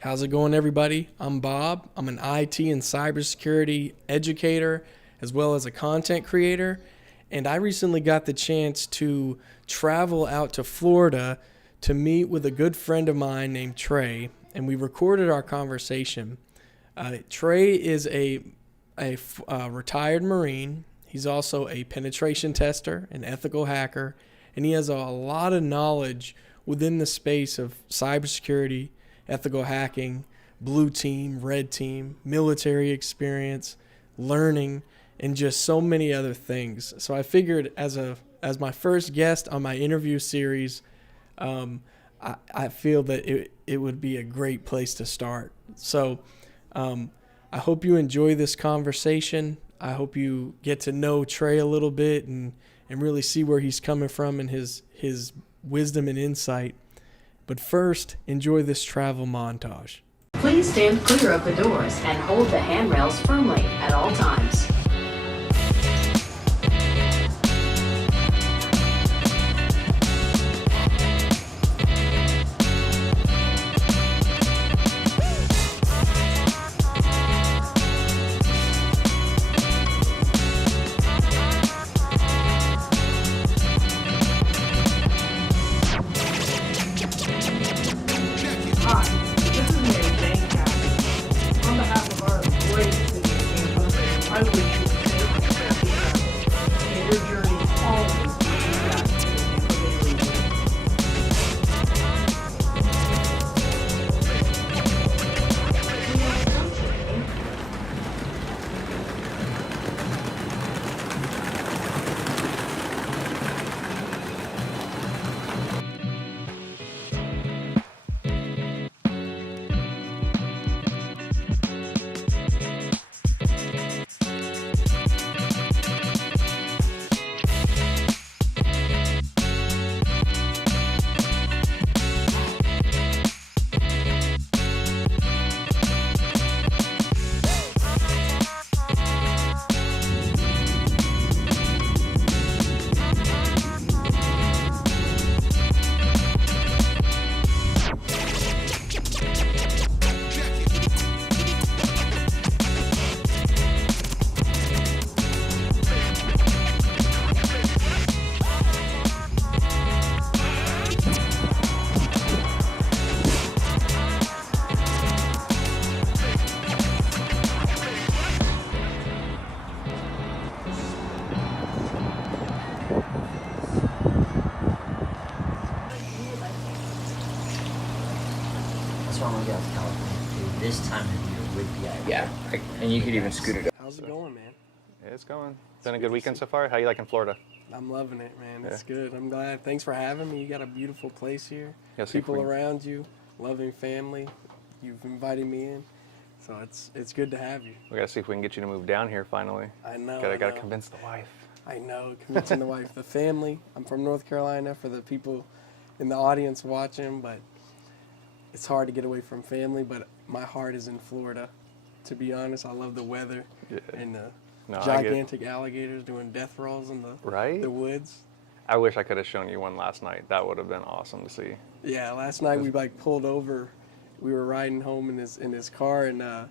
How's it going, everybody? I'm Bob. I'm an IT and cybersecurity educator as well as a content creator. And I recently got the chance to travel out to Florida to meet with a good friend of mine named Trey. And we recorded our conversation. Trey is a retired Marine. He's also a penetration tester, an ethical hacker, and he has a lot of knowledge within the space of cybersecurity, ethical hacking, blue team, red team, military experience, learning, and just so many other things. So I figured as my first guest on my interview series, I feel that it would be a great place to start. So I hope you enjoy this conversation. I hope you get to know Trey a little bit and really see where he's coming from and his wisdom and insight. But first, enjoy this travel montage. Please stand clear of the doors and hold the handrails firmly at all times. This time of year would be ideal. Yeah, and you could even scoot it up. How's it going, man? Yeah, it's going. Been a good weekend so far. How you liking Florida? I'm loving it, man. It's good. I'm glad. Thanks for having me. You got a beautiful place here. Yes, people around you, loving family. You've invited me in, so it's good to have you. We gotta see if we can get you to move down here finally. I know. Gotta convince the wife. I know. Convincing the wife, the family. I'm from North Carolina for the people in the audience watching, but it's hard to get away from family. But my heart is in Florida. To be honest, I love the weather and the gigantic alligators doing death rolls in the woods. I wish I could have shown you one last night. That would have been awesome to see. Yeah, last night we pulled over. We were riding home in his car, and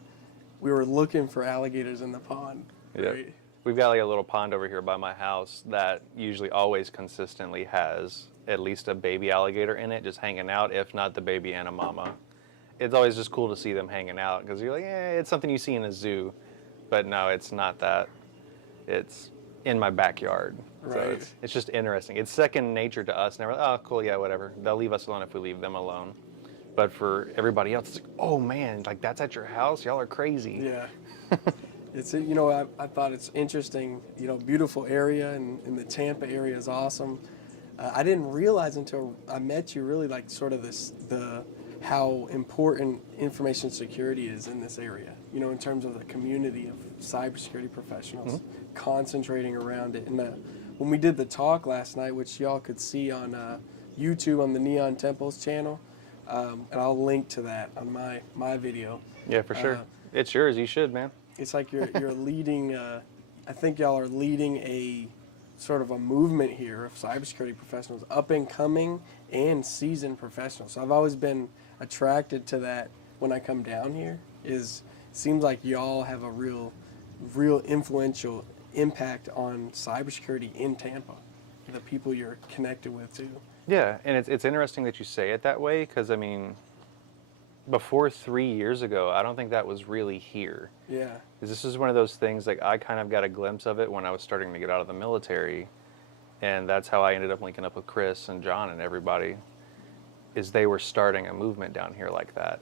we were looking for alligators in the pond. Yeah. Right? We've got like a little pond over here by my house that usually always consistently has at least a baby alligator in it, just hanging out, if not the baby and a mama. It's always just cool to see them hanging out because you're like, it's something you see in a zoo. But no, it's not that. It's in my backyard. Right. So it's just interesting. It's second nature to us. Never, oh, cool, yeah, whatever. They'll leave us alone if we leave them alone. But for everybody else, it's like, oh man, like that's at your house? Y'all are crazy. Yeah. It's, I thought it's interesting, beautiful area, and the Tampa area is awesome. I didn't realize until I met you really like sort of how important information security is in this area, in terms of the community of cybersecurity professionals concentrating around it. And when we did the talk last night, which y'all could see on YouTube on the Neon Temples channel, and I'll link to that on my video. Yeah, for sure. It's yours. You should, man. It's like you're leading, I think y'all are leading a sort of a movement here of cybersecurity professionals, up and coming and seasoned professionals. So I've always been attracted to when I come down here is seems like y'all have a real influential impact on cybersecurity in Tampa, the people you're connected with too. Yeah, and it's interesting that you say it that way because, I mean, before 3 years ago, I don't think that was really here. Yeah. 'Cause this is one of those things, like, I kind of got a glimpse of it when I was starting to get out of the military, and that's how I ended up linking up with Chris and John and everybody, is they were starting a movement down here like that.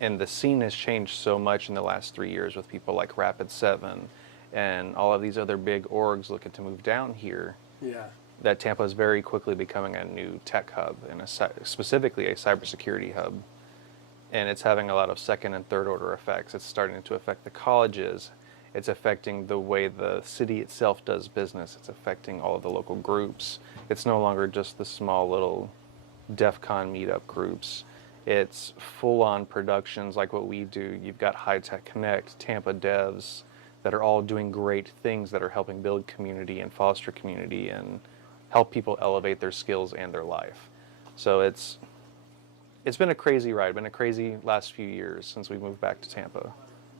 And the scene has changed so much in the last 3 years with people like Rapid7 and all of these other big orgs looking to move down here, Yeah. that Tampa is very quickly becoming a new tech hub and specifically a cybersecurity hub. And it's having a lot of second and third order effects. It's starting to affect the colleges. It's affecting the way the city itself does business. It's affecting all of the local groups. It's no longer just the small little DEF CON meetup groups. It's full-on productions like what we do. You've got High Tech Connect, Tampa Devs that are all doing great things that are helping build community and foster community and help people elevate their skills and their life. So it's been a crazy ride, been a crazy last few years since we moved back to Tampa.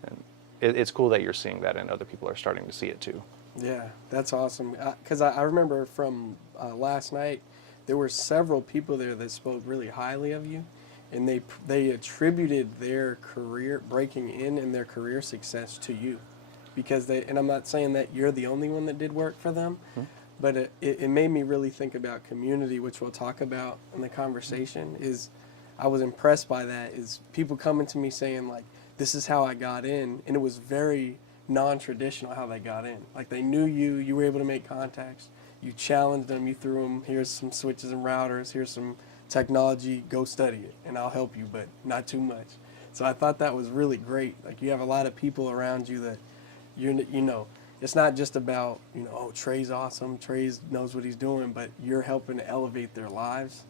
And it's cool that you're seeing that and other people are starting to see it too. Yeah, that's awesome. Because I remember from last night, there were several people there that spoke really highly of you, and they attributed their career breaking in and their career success to you, because and I'm not saying that you're the only one that did work for them, but it made me really think about community, which we'll talk about in the conversation. Is I was impressed by that. Is people coming to me saying like, "This is how I got in," and it was very non-traditional how they got in. Like they knew you were able to make contacts, you challenged them, you threw them, here's some switches and routers, here's some technology, go study it, and I'll help you, but not too much. So I thought that was really great. Like you have a lot of people around you that you know, it's not just about, oh, Trey's awesome, Trey knows what he's doing, but you're helping to elevate their lives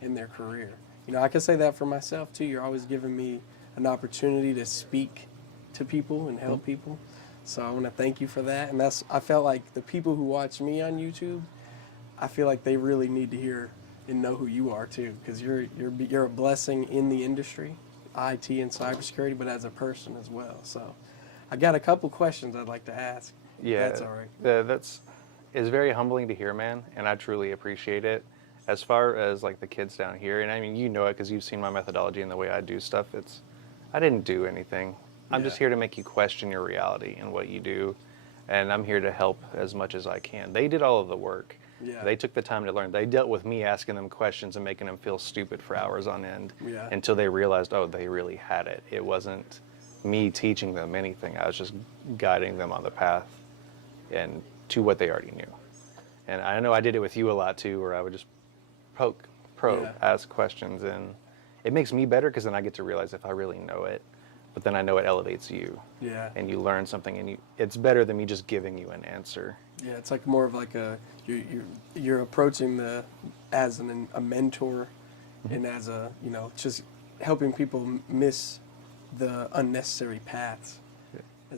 and their career. I can say that for myself too. You're always giving me an opportunity to speak to people and help people. So I want to thank you for that. And I felt like the people who watch me on YouTube, I feel like they really need to hear and know who you are too, because you're a blessing in the industry, IT and cybersecurity, but as a person as well. So I got a couple questions I'd like to ask. Yeah, That's all right. It's very humbling to hear, man, and I truly appreciate it. As far as like the kids down here, and I mean, you know it because you've seen my methodology and the way I do stuff. I didn't do anything. I'm just here to make you question your reality and what you do, and I'm here to help as much as I can. They did all of the work. Yeah. They took the time to learn. They dealt with me asking them questions and making them feel stupid for hours on end until they realized, oh, they really had it. It wasn't me teaching them anything. I was just guiding them on the path and to what they already knew. And I know I did it with you a lot too, where I would just probe, ask questions, and it makes me better because then I get to realize if I really know it. But then I know it elevates you. Yeah. And you learn something, and it's better than me just giving you an answer. Yeah, it's like more of like you're approaching as a mentor, and as just helping people miss the unnecessary paths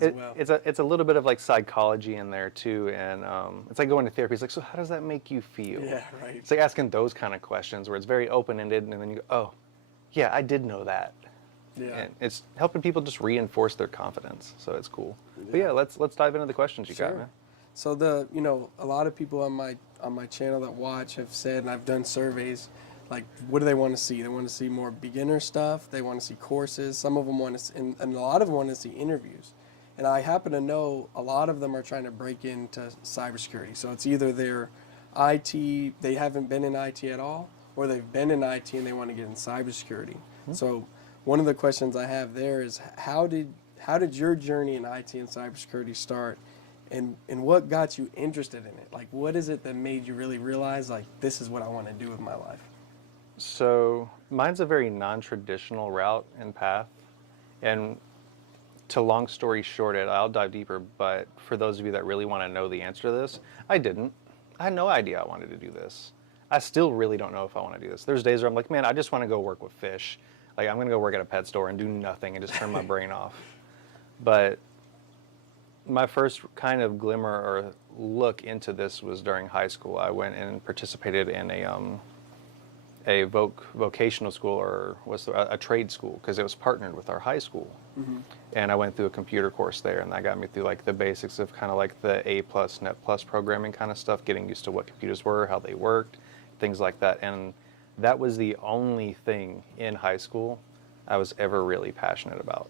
as well. It's a little bit of like psychology in there too, and it's like going to therapy. It's like, so how does that make you feel? Yeah, right. It's like asking those kind of questions where it's very open-ended, and then you go, oh, yeah, I did know that. Yeah. And it's helping people just reinforce their confidence, so it's cool. Yeah. But yeah, let's dive into the questions you got, man. So a lot of people on my channel that watch have said, and I've done surveys, like what do they want to see? They want to see more beginner stuff. They want to see courses. Some of them want to, and a lot of them want to see interviews. And I happen to know a lot of them are trying to break into cybersecurity. So it's either they're IT, they haven't been in IT at all, or they've been in IT and they want to get in cybersecurity. So one of the questions I have there is how did your journey in IT and cybersecurity start, and what got you interested in it? Like, what is it that made you really realize, like, this is what I want to do with my life? So mine's a very non-traditional route and path, and to long story short it, I'll dive deeper, but for those of you that really want to know the answer to this, I didn't. I had no idea I wanted to do this. I still really don't know if I want to do this. There's days where I'm like, man, I just want to go work with fish. Like, I'm going to go work at a pet store and do nothing and just turn my brain off. But my first kind of glimmer or look into this was during high school. I went and participated in a vocational school, or a trade school, because it was partnered with our high school. And I went through a computer course there, and that got me through like the basics of kind of like the A+, Net Plus programming kind of stuff, getting used to what computers were, how they worked, things like that. And that was the only thing in high school I was ever really passionate about.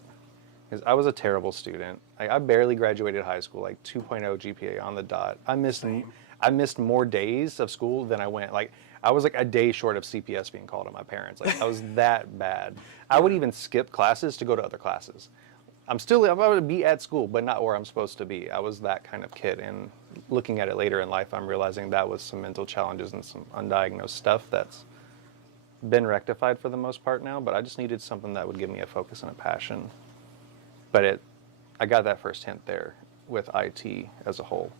Because I was a terrible student. I barely graduated high school, like 2.0 GPA on the dot. I missed more days of school than I went. Like, I was like a day short of CPS being called on my parents. Like, I was that bad. I would even skip classes to go to other classes. I'm about to be at school, but not where I'm supposed to be. I was that kind of kid. And looking at it later in life, I'm realizing that was some mental challenges and some undiagnosed stuff that's been rectified for the most part now. But I just needed something that would give me a focus and a passion. But I got that first hint there with IT as a whole.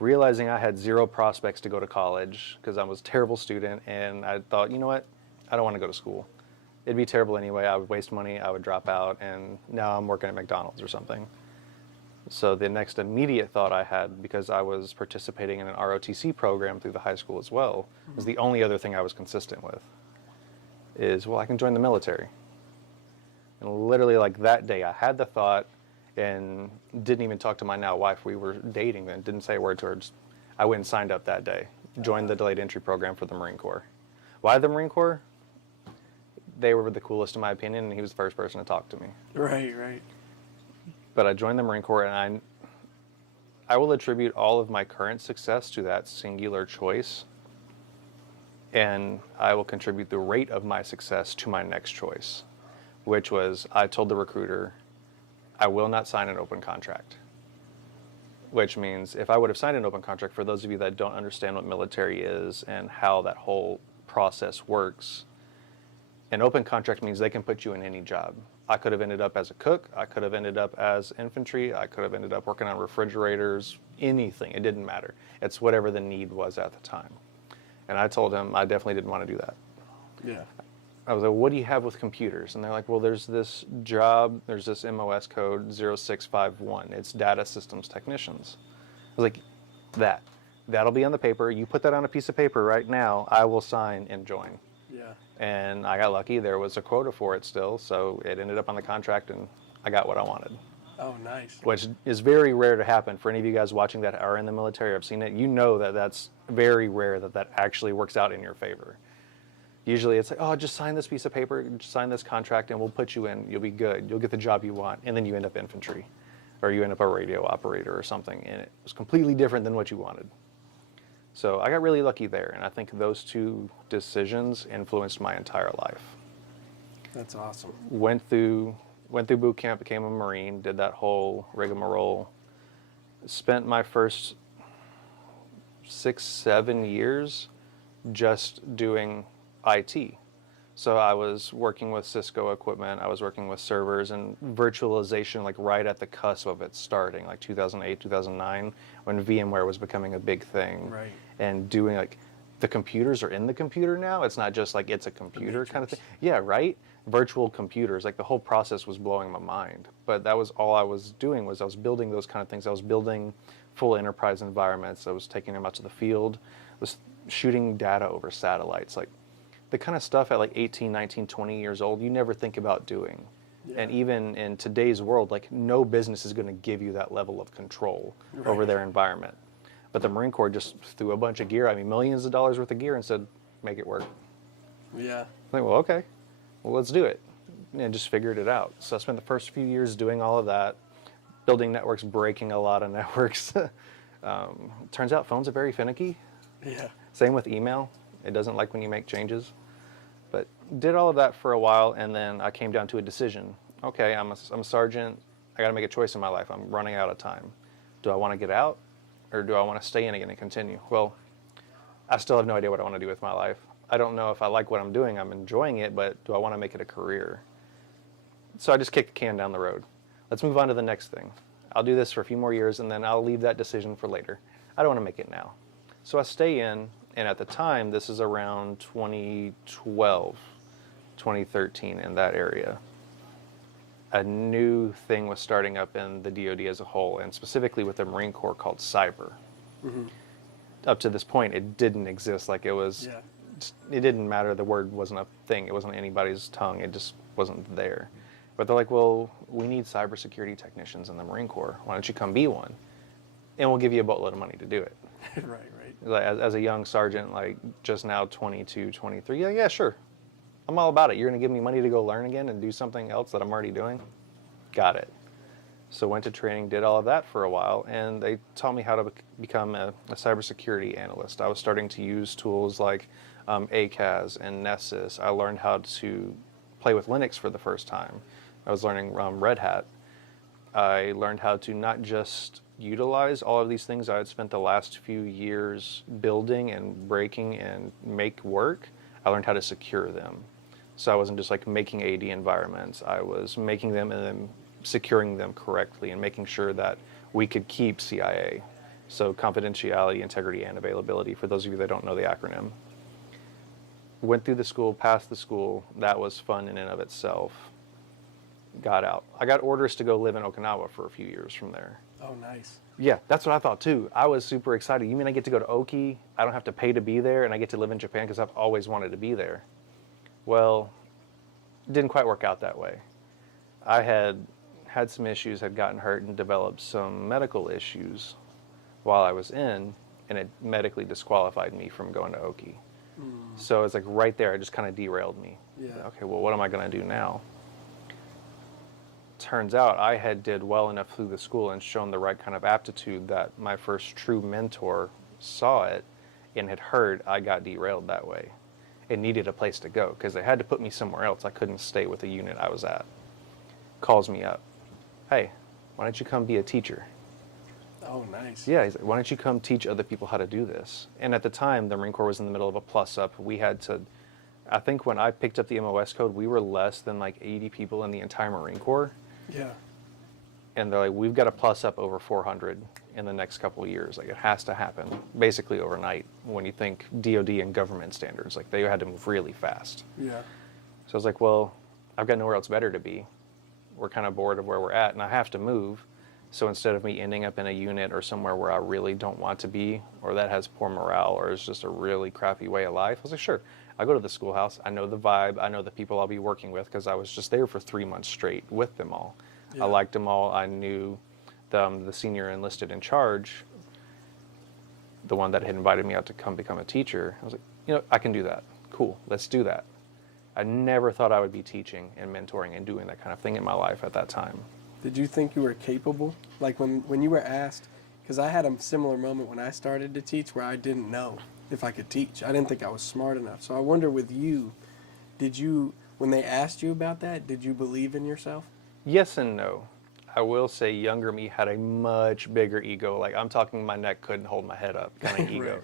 Realizing I had zero prospects to go to college because I was a terrible student, and I thought, you know what, I don't want to go to school. It'd be terrible anyway. I would waste money, I would drop out, and now I'm working at McDonald's or something. So the next immediate thought I had, because I was participating in an ROTC program through the high school as well, was the only other thing I was consistent with, is, well, I can join the military. And literally like that day, I had the thought and didn't even talk to my now wife. We were dating then, didn't say a word to her. I went and signed up that day, joined the delayed entry program for the Marine Corps. Why the Marine Corps? They were the coolest in my opinion, and he was the first person to talk to me. Right. But I joined the Marine Corps, and I will attribute all of my current success to that singular choice. And I will contribute the rate of my success to my next choice, which was, I told the recruiter, I will not sign an open contract. Which means if I would have signed an open contract, for those of you that don't understand what military is and how that whole process works, an open contract means they can put you in any job. I could have ended up as a cook, I could have ended up as infantry, I could have ended up working on refrigerators, anything, it didn't matter. It's whatever the need was at the time. And I told him I definitely didn't want to do that. Yeah. I was like, what do you have with computers? And they're like, well, there's this job, there's this MOS code 0651. It's data systems technicians. I was like, that'll be on the paper. You put that on a piece of paper right now, I will sign and join. Yeah. And I got lucky. There was a quota for it still, so it ended up on the contract, and I got what I wanted. Oh, nice. Which is very rare to happen. For any of you guys watching that are in the military or have seen it, you know that that's very rare that actually works out in your favor. Usually it's like, oh, just sign this piece of paper, just sign this contract, and we'll put you in. You'll be good. You'll get the job you want. And then you end up infantry, or you end up a radio operator or something. And it was completely different than what you wanted. So I got really lucky there. And I think those two decisions influenced my entire life. That's awesome. Went through boot camp, became a Marine, did that whole rigmarole. Spent my first 6-7 years just doing IT. So I was working with Cisco equipment, I was working with servers and virtualization, like right at the cusp of it starting, like 2008, 2009, when VMware was becoming a big thing. Right. And doing like, the computers are in the computer now. It's not just like it's a computer kind of thing. Yeah, right? Virtual computers, like the whole process was blowing my mind. But that was all I was doing, was I was building those kind of things. I was building full enterprise environments. I was taking them out to the field, was shooting data over satellites, like the kind of stuff at like 18, 19, 20 years old, you never think about doing. Yeah. And even in today's world, like no business is going to give you that level of control over their environment. But the Marine Corps just threw a bunch of gear, I mean, millions of dollars worth of gear, and said, make it work. Yeah. I'm like, well, okay, well, let's do it. And just figured it out. So I spent the first few years doing all of that, building networks, breaking a lot of networks. Turns out phones are very finicky. Yeah. Same with email. It doesn't like when you make changes. But did all of that for a while, and then I came down to a decision. Okay, I'm a sergeant. I got to make a choice in my life. I'm running out of time. Do I want to get out, or do I want to stay in again and continue? Well, I still have no idea what I want to do with my life. I don't know if I like what I'm doing. I'm enjoying it, but do I want to make it a career? So I just kicked the can down the road. Let's move on to the next thing. I'll do this for a few more years, and then I'll leave that decision for later. I don't want to make it now. So I stay in. And at the time, this is around 2012, 2013, in that area. A new thing was starting up in the DoD as a whole, and specifically with the Marine Corps, called cyber. Mm-hmm. Up to this point, it didn't exist. Like, it was it didn't matter. The word wasn't a thing. It wasn't anybody's tongue. It just wasn't there. But they're like, well, we need cybersecurity technicians in the Marine Corps. Why don't you come be one? And we'll give you a boatload of money to do it. Right. Like, as a young sergeant, like just now 22, 23, yeah, sure. I'm all about it. You're going to give me money to go learn again and do something else that I'm already doing? Got it. So went to training, did all of that for a while, and they taught me how to become a cybersecurity analyst. I was starting to use tools like ACAS and Nessus. I learned how to play with Linux for the first time. I was learning Red Hat. I learned how to not just utilize all of these things I had spent the last few years building and breaking and make work. I learned how to secure them. So I wasn't just like making AD environments. I was making them and then securing them correctly and making sure that we could keep CIA. So confidentiality, integrity, and availability, for those of you that don't know the acronym. Went through the school, passed the school. That was fun in and of itself. Got out. I got orders to go live in Okinawa for a few years from there. Oh, nice. Yeah, that's what I thought too. I was super excited. You mean I get to go to Oki? I don't have to pay to be there, and I get to live in Japan because I've always wanted to be there. Well, it didn't quite work out that way. I had some issues, had gotten hurt, and developed some medical issues while I was in, and it medically disqualified me from going to Oki. So it's like right there, it just kind of derailed me. Yeah. Okay, well, what am I going to do now? Turns out I had did well enough through the school and shown the right kind of aptitude that my first true mentor saw it and had heard I got derailed that way and needed a place to go because they had to put me somewhere else. I couldn't stay with the unit I was at. Calls me up. Hey, why don't you come be a teacher? Oh, nice. Yeah, he's like, why don't you come teach other people how to do this? And at the time, the Marine Corps was in the middle of a plus up. We had to, I think when I picked up the MOS code, we were less than like 80 people in the entire Marine Corps. Yeah. And they're like, we've got to plus up over 400 in the next couple of years. Like, it has to happen basically overnight when you think DOD and government standards. Like, they had to move really fast. Yeah. So I was like, well, I've got nowhere else better to be. We're kind of bored of where we're at, and I have to move. So instead of me ending up in a unit or somewhere where I really don't want to be, or that has poor morale, or is just a really crappy way of life, I was like, sure, I'll go to the schoolhouse. I know the vibe. I know the people I'll be working with because I was just there for 3 months straight with them all. Yeah. I liked them all. I knew the senior enlisted in charge, the one that had invited me out to come become a teacher. I was like, you know, I can do that. Cool, let's do that. I never thought I would be teaching and mentoring and doing that kind of thing in my life at that time. Did you think you were capable? Like when you were asked, because I had a similar moment when I started to teach where I didn't know if I could teach. I didn't think I was smart enough. So I wonder with you, when they asked you about that, did you believe in yourself? Yes and no. I will say younger me had a much bigger ego. Like, I'm talking my neck couldn't hold my head up kind of ego. Right.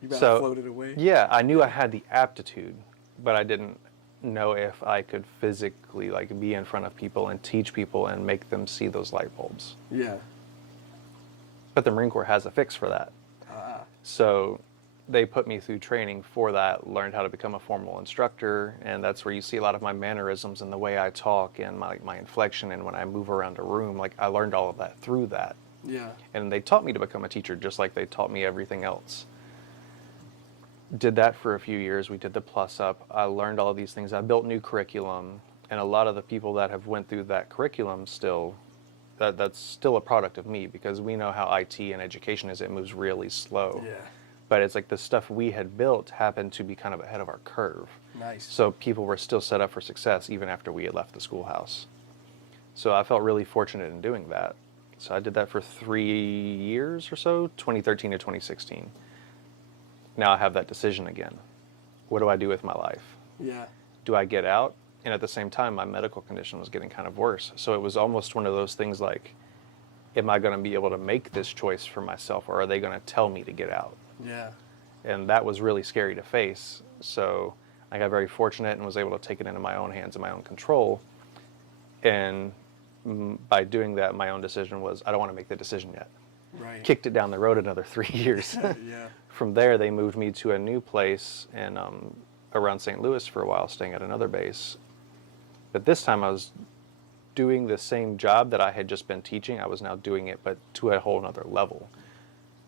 You about So, floated away? Yeah, I knew I had the aptitude, but I didn't know if I could physically like be in front of people and teach people and make them see those light bulbs. Yeah. But the Marine Corps has a fix for that. So they put me through training for that, learned how to become a formal instructor, and that's where you see a lot of my mannerisms and the way I talk and my inflection and when I move around a room. Like, I learned all of that through that. Yeah. And they taught me to become a teacher just like they taught me everything else. Did that for a few years. We did the plus up. I learned all of these things. I built new curriculum, and a lot of the people that have went through that curriculum still, that's still a product of me because we know how IT and education is. It moves really slow. Yeah. But it's like the stuff we had built happened to be kind of ahead of our curve. Nice. So people were still set up for success even after we had left the schoolhouse. So I felt really fortunate in doing that. So I did that for 3 years or so, 2013 to 2016. Now I have that decision again. What do I do with my life? Yeah. Do I get out? And at the same time, my medical condition was getting kind of worse. So it was almost one of those things like, am I going to be able to make this choice for myself, or are they going to tell me to get out? Yeah. And that was really scary to face. So I got very fortunate and was able to take it into my own hands and my own control. And by doing that, my own decision was, I don't want to make the decision yet. Right. Kicked it down the road another 3 years. Yeah. From there, they moved me to a new place and around St. Louis for a while, staying at another base. But this time I was doing the same job that I had just been teaching. I was now doing it, but to a whole nother level.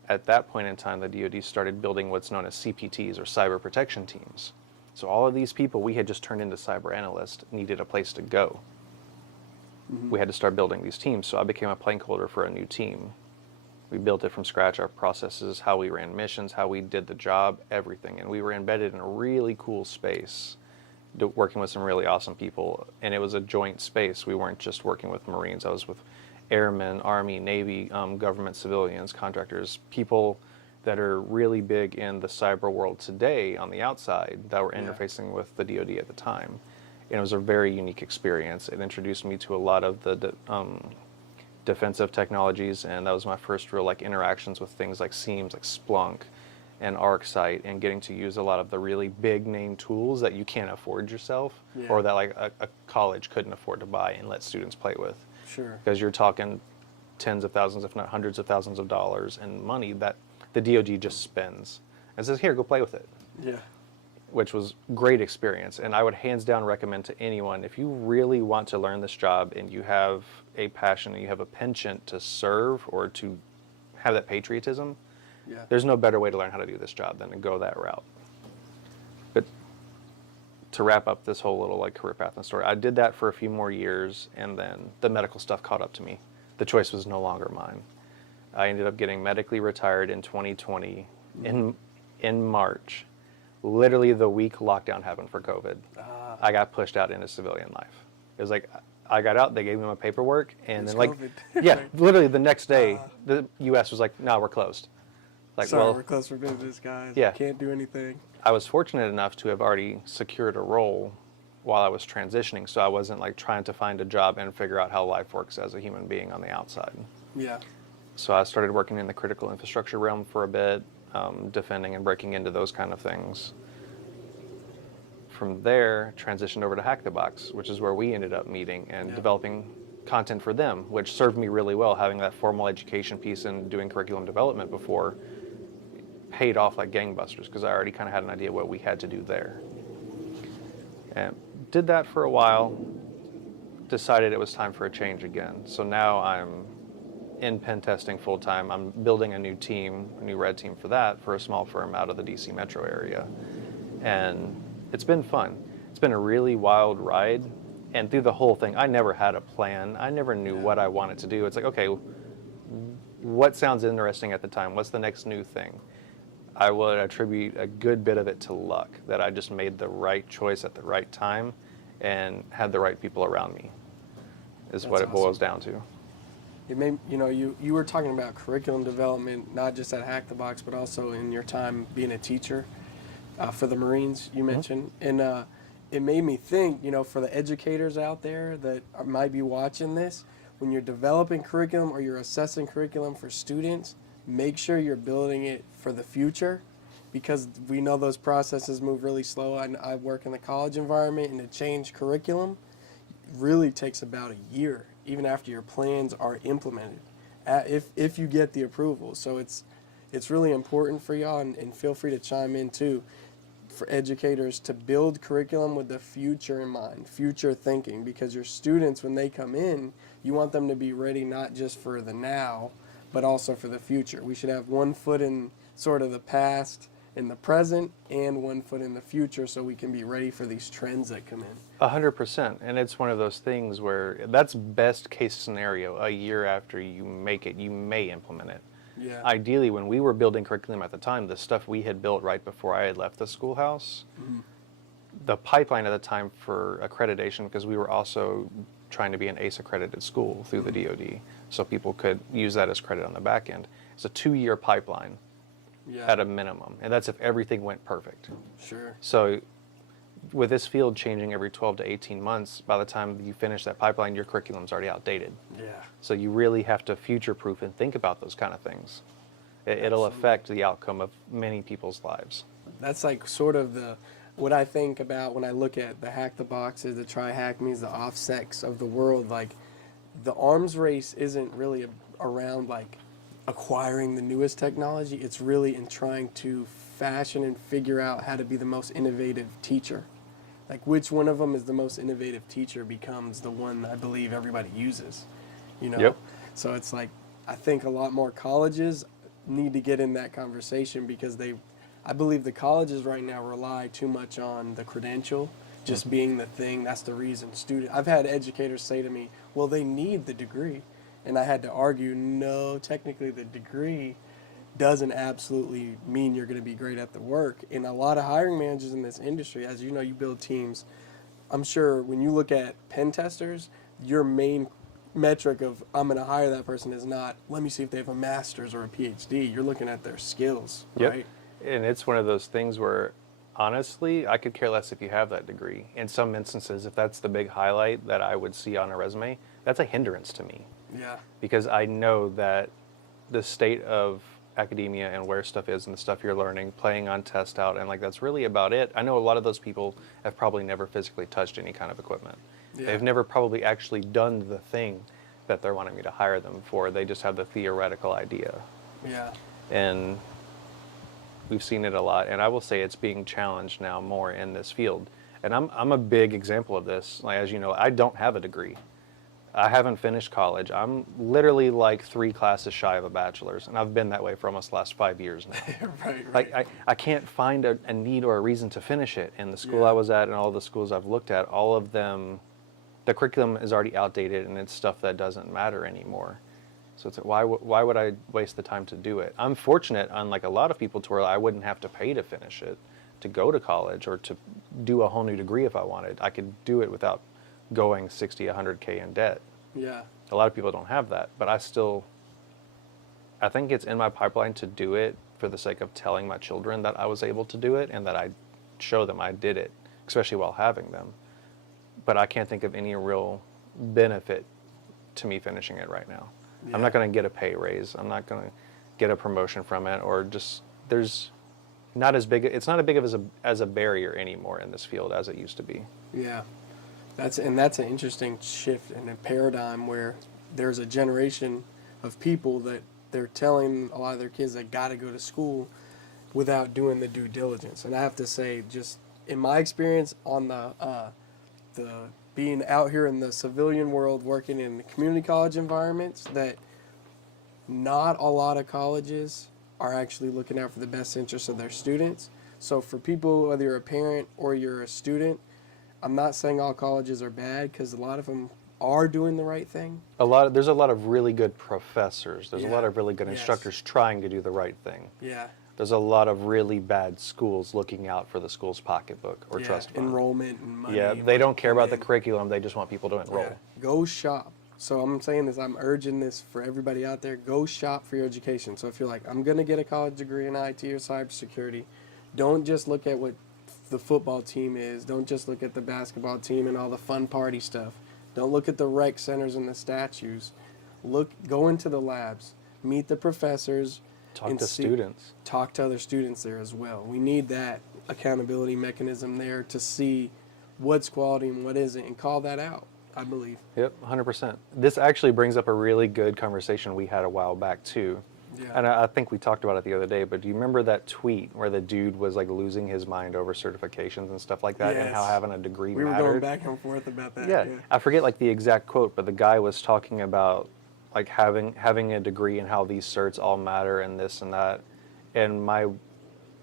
at that point in time, the DoD started building what's known as CPTs, or cyber protection teams. So all of these people we had just turned into cyber analysts needed a place to go. We had to start building these teams. So I became a placeholder for a new team. We built it from scratch, our processes, how we ran missions, how we did the job, everything. And we were embedded in a really cool space, working with some really awesome people. And it was a joint space. We weren't just working with Marines. I was with airmen, Army, Navy, government, civilians, contractors, people that are really big in the cyber world today on the outside that were interfacing with the DoD at the time. And it was a very unique experience. It introduced me to a lot of the defensive technologies, and that was my first real interactions with things like SIEMs, like Splunk and ArcSight, and getting to use a lot of the really big name tools that you can't afford yourself, or that a college couldn't afford to buy and let students play with. Sure. Because you're talking tens of thousands, if not hundreds of thousands of dollars in money that the DoD just spends and says, here, go play with it. Yeah. Which was great experience. And I would hands down recommend to anyone, if you really want to learn this job and you have a passion and you have a penchant to serve or to have that patriotism, there's no better way to learn how to do this job than to go that route. But to wrap up this whole little career path and story, I did that for a few more years, and then the medical stuff caught up to me. The choice was no longer mine. I ended up getting medically retired in 2020 in March. Literally the week lockdown happened for COVID. I got pushed out into civilian life. It was like, I got out, they gave me my paperwork, and then COVID. literally the next day, the U.S. was like, no, we're closed. Sorry, we're closed for business, guys. Yeah. Can't do anything. I was fortunate enough to have already secured a role while I was transitioning, so I wasn't trying to find a job and figure out how life works as a human being on the outside. Yeah. So I started working in the critical infrastructure realm for a bit, defending and breaking into those kind of things. From there, transitioned over to Hack the Box, which is where we ended up meeting and developing content for them, which served me really well. Having that formal education piece and doing curriculum development before paid off like gangbusters, because I already kind of had an idea what we had to do there. And did that for a while, decided it was time for a change again. So now I'm in pen testing full time. I'm building a new team, a new red team for that, for a small firm out of the DC metro area. And it's been fun. It's been a really wild ride. And through the whole thing, I never had a plan. I never knew what I wanted to do. It's like, okay, what sounds interesting at the time? What's the next new thing? I would attribute a good bit of it to luck, that I just made the right choice at the right time and had the right people around me, is what it boils down to. It made, you were talking about curriculum development, not just at Hack the Box, but also in your time being a teacher for the Marines, you mentioned. And it made me think, for the educators out there that might be watching this, when you're developing curriculum or you're assessing curriculum for students, make sure you're building it for the future, because we know those processes move really slow. I work in the college environment, and to change curriculum really takes about a year, even after your plans are implemented, if you get the approval. So it's really important for y'all, and feel free to chime in too, for educators to build curriculum with the future in mind, future thinking, because your students, when they come in, you want them to be ready not just for the now, but also for the future. We should have one foot in sort of the past, in the present, and one foot in the future, so we can be ready for these trends that come in. 100%. And it's one of those things where that's best case scenario. A year after you make it, you may implement it. Yeah. Ideally, when we were building curriculum at the time, the stuff we had built right before I had left the schoolhouse, the pipeline at the time for accreditation, because we were also trying to be an ACE accredited school through the DoD, so people could use that as credit on the back end. It's a 2-year pipeline at a minimum, and that's if everything went perfect. Sure. So with this field changing every 12 to 18 months, by the time you finish that pipeline, your curriculum's already outdated. Yeah. So you really have to future-proof and think about those kind of things. It'll affect the outcome of many people's lives. That's like sort of what I think about when I look at the Hack the Boxes, the Tri-Hack Me's, the offsets of the world. Like, the arms race isn't really around acquiring the newest technology. It's really in trying to fashion and figure out how to be the most innovative teacher. Like, which one of them is the most innovative teacher becomes the one I believe everybody uses, Yep. So it's like, I think a lot more colleges need to get in that conversation because I believe the colleges right now rely too much on the credential just being the thing. That's the reason I've had educators say to me, well, they need the degree. And I had to argue, no, technically the degree doesn't absolutely mean you're going to be great at the work. And a lot of hiring managers in this industry, as you know, you build teams. I'm sure when you look at pen testers, your main metric of I'm going to hire that person is not, let me see if they have a master's or a PhD. You're looking at their skills, right? And it's one of those things where, honestly, I could care less if you have that degree. In some instances, if that's the big highlight that I would see on a resume, that's a hindrance to me. Yeah. Because I know that the state of academia and where stuff is and the stuff you're learning, playing on test out, and like that's really about it. I know a lot of those people have probably never physically touched any kind of equipment. Yeah. They've never probably actually done the thing that they're wanting me to hire them for. They just have the theoretical idea. Yeah. And we've seen it a lot, and I will say it's being challenged now more in this field. And I'm a big example of this. Like, as you know, I don't have a degree. I haven't finished college. I'm literally like 3 classes shy of a bachelor's, and I've been that way for almost the last 5 years now. Right. Like I can't find a need or a reason to finish it. And the school Yeah. I was at and all the schools I've looked at, all of them, the curriculum is already outdated, and it's stuff that doesn't matter anymore. So it's like, why would I waste the time to do it? I'm fortunate, unlike a lot of people, to where I wouldn't have to pay to finish it, to go to college, or to do a whole new degree if I wanted. I could do it without going 60, 100K in debt. Yeah. A lot of people don't have that, but I think it's in my pipeline to do it for the sake of telling my children that I was able to do it and that I show them I did it, especially while having them. But I can't think of any real benefit to me finishing it right now. Yeah. I'm not going to get a pay raise. I'm not going to get a promotion from it, or just it's not as big as a barrier anymore in this field as it used to be. Yeah. That's an interesting shift in a paradigm where there's a generation of people that they're telling a lot of their kids they got to go to school without doing the due diligence. And I have to say, just in my experience on the being out here in the civilian world, working in the community college environments, that not a lot of colleges are actually looking out for the best interests of their students. So for people, whether you're a parent or you're a student, I'm not saying all colleges are bad, because a lot of them are doing the right thing. There's a lot of really good professors. There's a lot of really good Yes. instructors trying to do the right thing. Yeah. There's a lot of really bad schools looking out for the school's pocketbook or Yeah. trust fund. Enrollment and money. Yeah, they don't care about the curriculum. They just want people to enroll. Yeah. Go shop. So I'm saying this, I'm urging this for everybody out there. Go shop for your education. So if you're like, I'm going to get a college degree in IT or cybersecurity, don't just look at what the football team is. Don't just look at the basketball team and all the fun party stuff. Don't look at the rec centers and the statues. Go into the labs, meet the professors, Talk to students. Talk to other students there as well. We need that accountability mechanism there to see what's quality and what isn't, and call that out, I believe. Yep, 100%. This actually brings up a really good conversation we had a while back too. Yeah. And I think we talked about it the other day, but do you remember that tweet where the dude was like losing his mind over certifications and stuff like that, and how Yes. having a degree We were mattered? going back and forth about that. Yeah, I forget like the exact quote, but the guy was talking about like having a degree and how these certs all matter and this and that. And my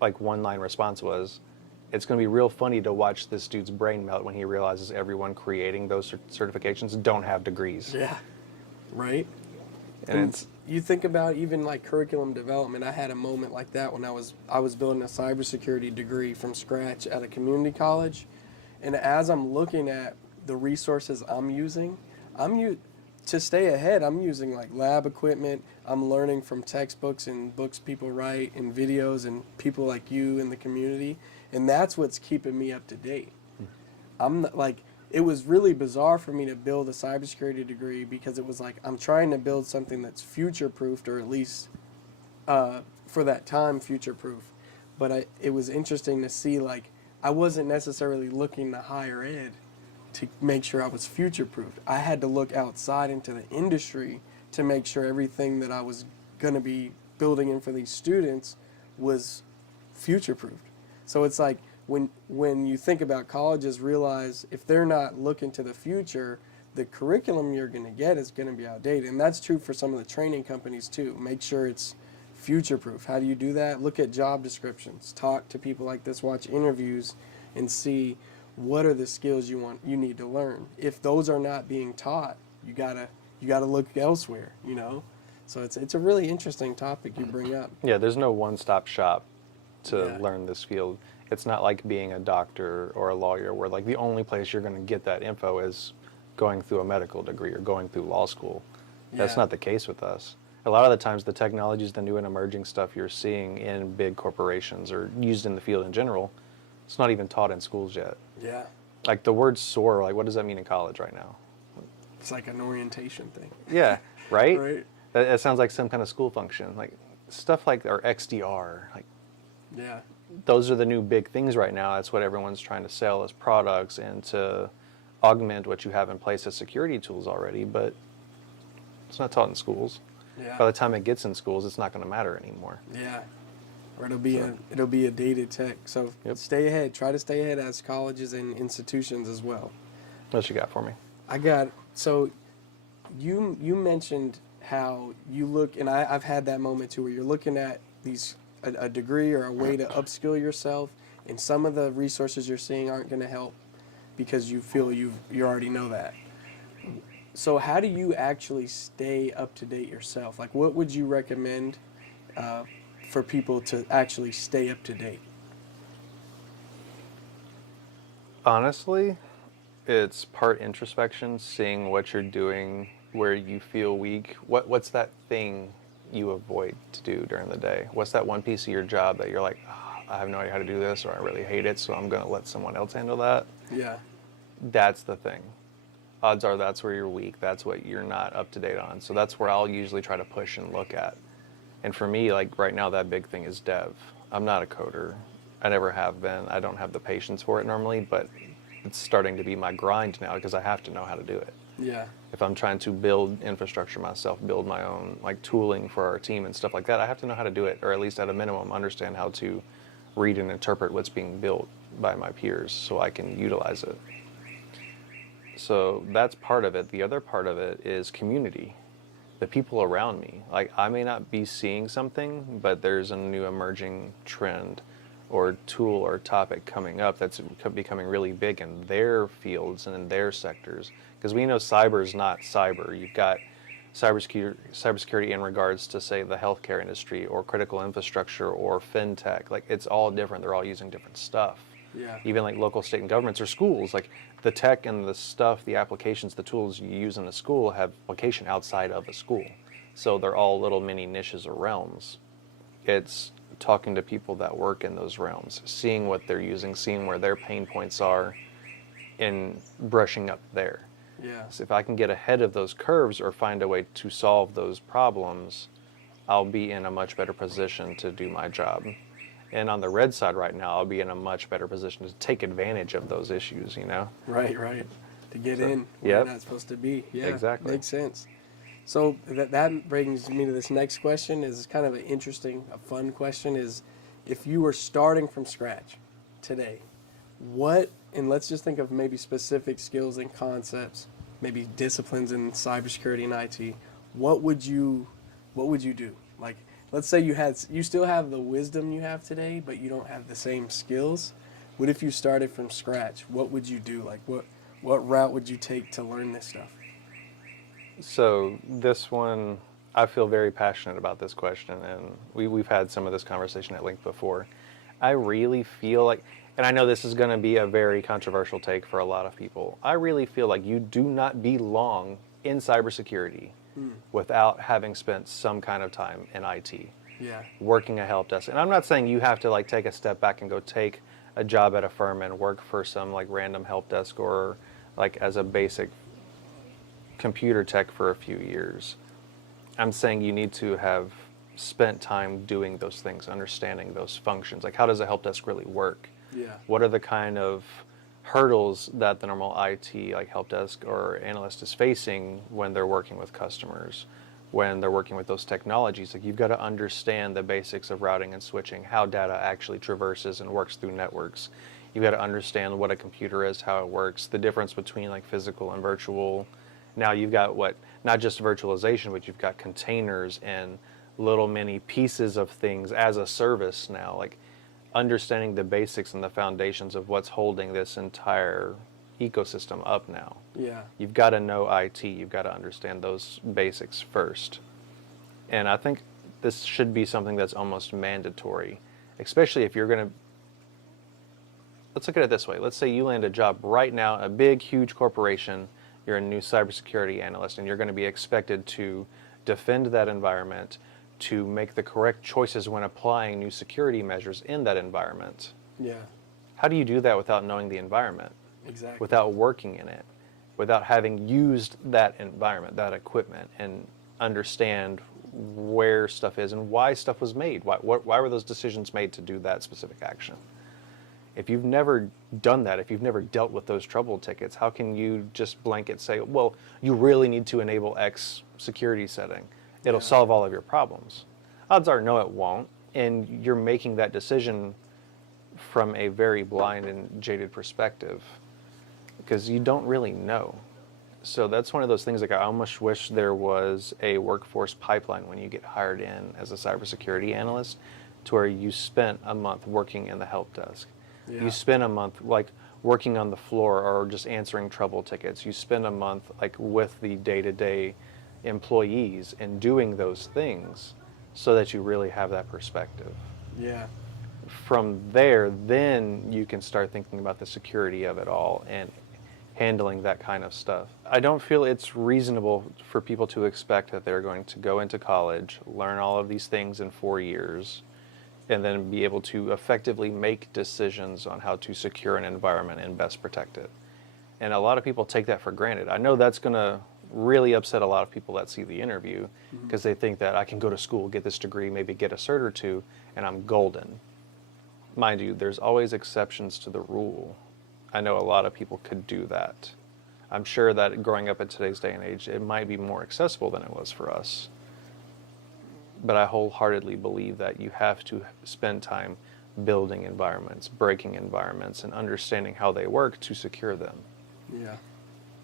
like one line response was, it's going to be real funny to watch this dude's brain melt when he realizes everyone creating those certifications don't have degrees. Yeah. Right? And it's You think about even like curriculum development. I had a moment like that when I was building a cybersecurity degree from scratch at a community college, and as I'm looking at the resources I'm using, to stay ahead. I'm using like lab equipment. I'm learning from textbooks and books people write and videos and people like you in the community, and that's what's keeping me up to date. I'm not, like, it was really bizarre for me to build a cybersecurity degree because it was like I'm trying to build something that's future-proofed, or at least for that time future-proof. But it was interesting to see, like, I wasn't necessarily looking to higher ed to make sure I was future-proofed. I had to look outside into the industry to make sure everything that I was going to be building in for these students was future-proofed. So it's like, when you think about colleges, realize if they're not looking to the future, the curriculum you're going to get is going to be outdated. And that's true for some of the training companies too. Make sure it's future proof. How do you do that? Look at job descriptions, talk to people like this, watch interviews, and see what are the skills you need to learn. If those are not being taught, you gotta look elsewhere, you know. So it's a really interesting topic you bring up. Yeah, there's no one-stop shop to Yeah. learn this field. It's not like being a doctor or a lawyer where like the only place you're going to get that info is going through a medical degree or going through law school. That's Yeah. not the case with us. A lot of the times the technologies, the new and emerging stuff you're seeing in big corporations or used in the field in general, it's not even taught in schools yet. Yeah. Like the word SOAR, like what does that mean in college right now? It's like an orientation thing. Yeah, right? Right. It sounds like some kind of school function. Like stuff like, or XDR, like Yeah. those are the new big things right now. That's what everyone's trying to sell as products and to augment what you have in place as security tools already, but it's not taught in schools. Yeah. By the time it gets in schools, it's not going to matter anymore. Yeah. Or it'll be a dated tech. So Yep. stay ahead. Try to stay ahead as colleges and institutions as well. What you got for me? So you mentioned how you look, and I've had that moment too, where you're looking at a degree or a way to upskill yourself, and some of the resources you're seeing aren't going to help because you feel you already know that. So how do you actually stay up to date yourself? Like, what would you recommend for people to actually stay up to date? Honestly, it's part introspection, seeing what you're doing, where you feel weak. What's that thing you avoid to do during the day? What's that one piece of your job that you're like, I have no idea how to do this, or I really hate it, so I'm going to let someone else handle that? Yeah. That's the thing. Odds are that's where you're weak. That's what you're not up to date on. So that's where I'll usually try to push and look at. And for me, like right now, that big thing is dev. I'm not a coder. I never have been. I don't have the patience for it normally, but it's starting to be my grind now because I have to know how to do it. Yeah. If I'm trying to build infrastructure myself, build my own like tooling for our team and stuff like that, I have to know how to do it, or at least at a minimum understand how to read and interpret what's being built by my peers so I can utilize it. So that's part of it. The other part of it is community, the people around me. Like I may not be seeing something, but there's a new emerging trend or tool or topic coming up that's becoming really big in their fields and in their sectors. Because we know cyber is not cyber. You've got cybersecurity in regards to, say, the healthcare industry or critical infrastructure or fintech. Like it's all different. They're all using different stuff. Yeah. Even like local, state, and governments or schools, like the tech and the stuff, the applications, the tools you use in a school have application outside of a school. So they're all little mini niches or realms. It's talking to people that work in those realms, seeing what they're using, seeing where their pain points are, and brushing up there. Yeah. So if I can get ahead of those curves or find a way to solve those problems, I'll be in a much better position to do my job. And on the red side right now, I'll be in a much better position to take advantage of those issues, you know? Right. To get in where yep. you're not supposed to be. Yeah. Exactly. Makes sense. So that brings me to this next question. Is kind of an interesting, a fun question. Is if you were starting from scratch today, and let's just think of maybe specific skills and concepts, maybe disciplines in cybersecurity and IT. What would you do? Like, let's say you still have the wisdom you have today, but you don't have the same skills. What if you started from scratch? What would you do? Like, what route would you take to learn this stuff? So this one, I feel very passionate about this question, and we've had some of this conversation at length before. I really feel like, and I know this is going to be a very controversial take for a lot of people, I really feel like you do not belong in cybersecurity without having spent some kind of time in IT. Yeah. Working a help desk. And I'm not saying you have to like take a step back and go take a job at a firm and work for some like random help desk or like as a basic computer tech for a few years. I'm saying you need to have spent time doing those things, understanding those functions. Like how does a help desk really work? Yeah. What are the kind of hurdles that the normal IT like help desk or analyst is facing when they're working with customers, when they're working with those technologies? Like you've got to understand the basics of routing and switching, how data actually traverses and works through networks. You've got to understand what a computer is, how it works, the difference between like physical and virtual. Now you've got not just virtualization, but you've got containers and little mini pieces of things as a service now, like understanding the basics and the foundations of what's holding this entire ecosystem up now. Yeah. You've got to know IT, you've got to understand those basics first. And I think this should be something that's almost mandatory, especially if you're going to, let's look at it this way. Let's say you land a job right now, a big, huge corporation, you're a new cybersecurity analyst, and you're going to be expected to defend that environment, to make the correct choices when applying new security measures in that environment. Yeah. How do you do that without knowing the environment? Exactly. Without working in it, without having used that environment, that equipment, and understand where stuff is and why stuff was made? Why were those decisions made to do that specific action? If you've never done that, if you've never dealt with those trouble tickets, how can you just blanket say, well, you really need to enable X security setting? It'll solve all of your problems. Odds are no, it won't. And you're making that decision from a very blind and jaded perspective because you don't really know. So that's one of those things, like I almost wish there was a workforce pipeline when you get hired in as a cybersecurity analyst to where you spent a month working in the help desk. Yeah. You spend a month like working on the floor or just answering trouble tickets. You spend a month like with the day-to-day employees and doing those things so that you really have that perspective. Yeah. From there, then you can start thinking about the security of it all and handling that kind of stuff. I don't feel it's reasonable for people to expect that they're going to go into college, learn all of these things in 4 years, and then be able to effectively make decisions on how to secure an environment and best protect it. And a lot of people take that for granted. I know that's going to really upset a lot of people that see the interview because they think that I can go to school, get this degree, maybe get a cert or two, and I'm golden. Mind you, there's always exceptions to the rule. I know a lot of people could do that. I'm sure that growing up in today's day and age, it might be more accessible than it was for us. But I wholeheartedly believe that you have to spend time building environments, breaking environments, and understanding how they work to secure them. Yeah.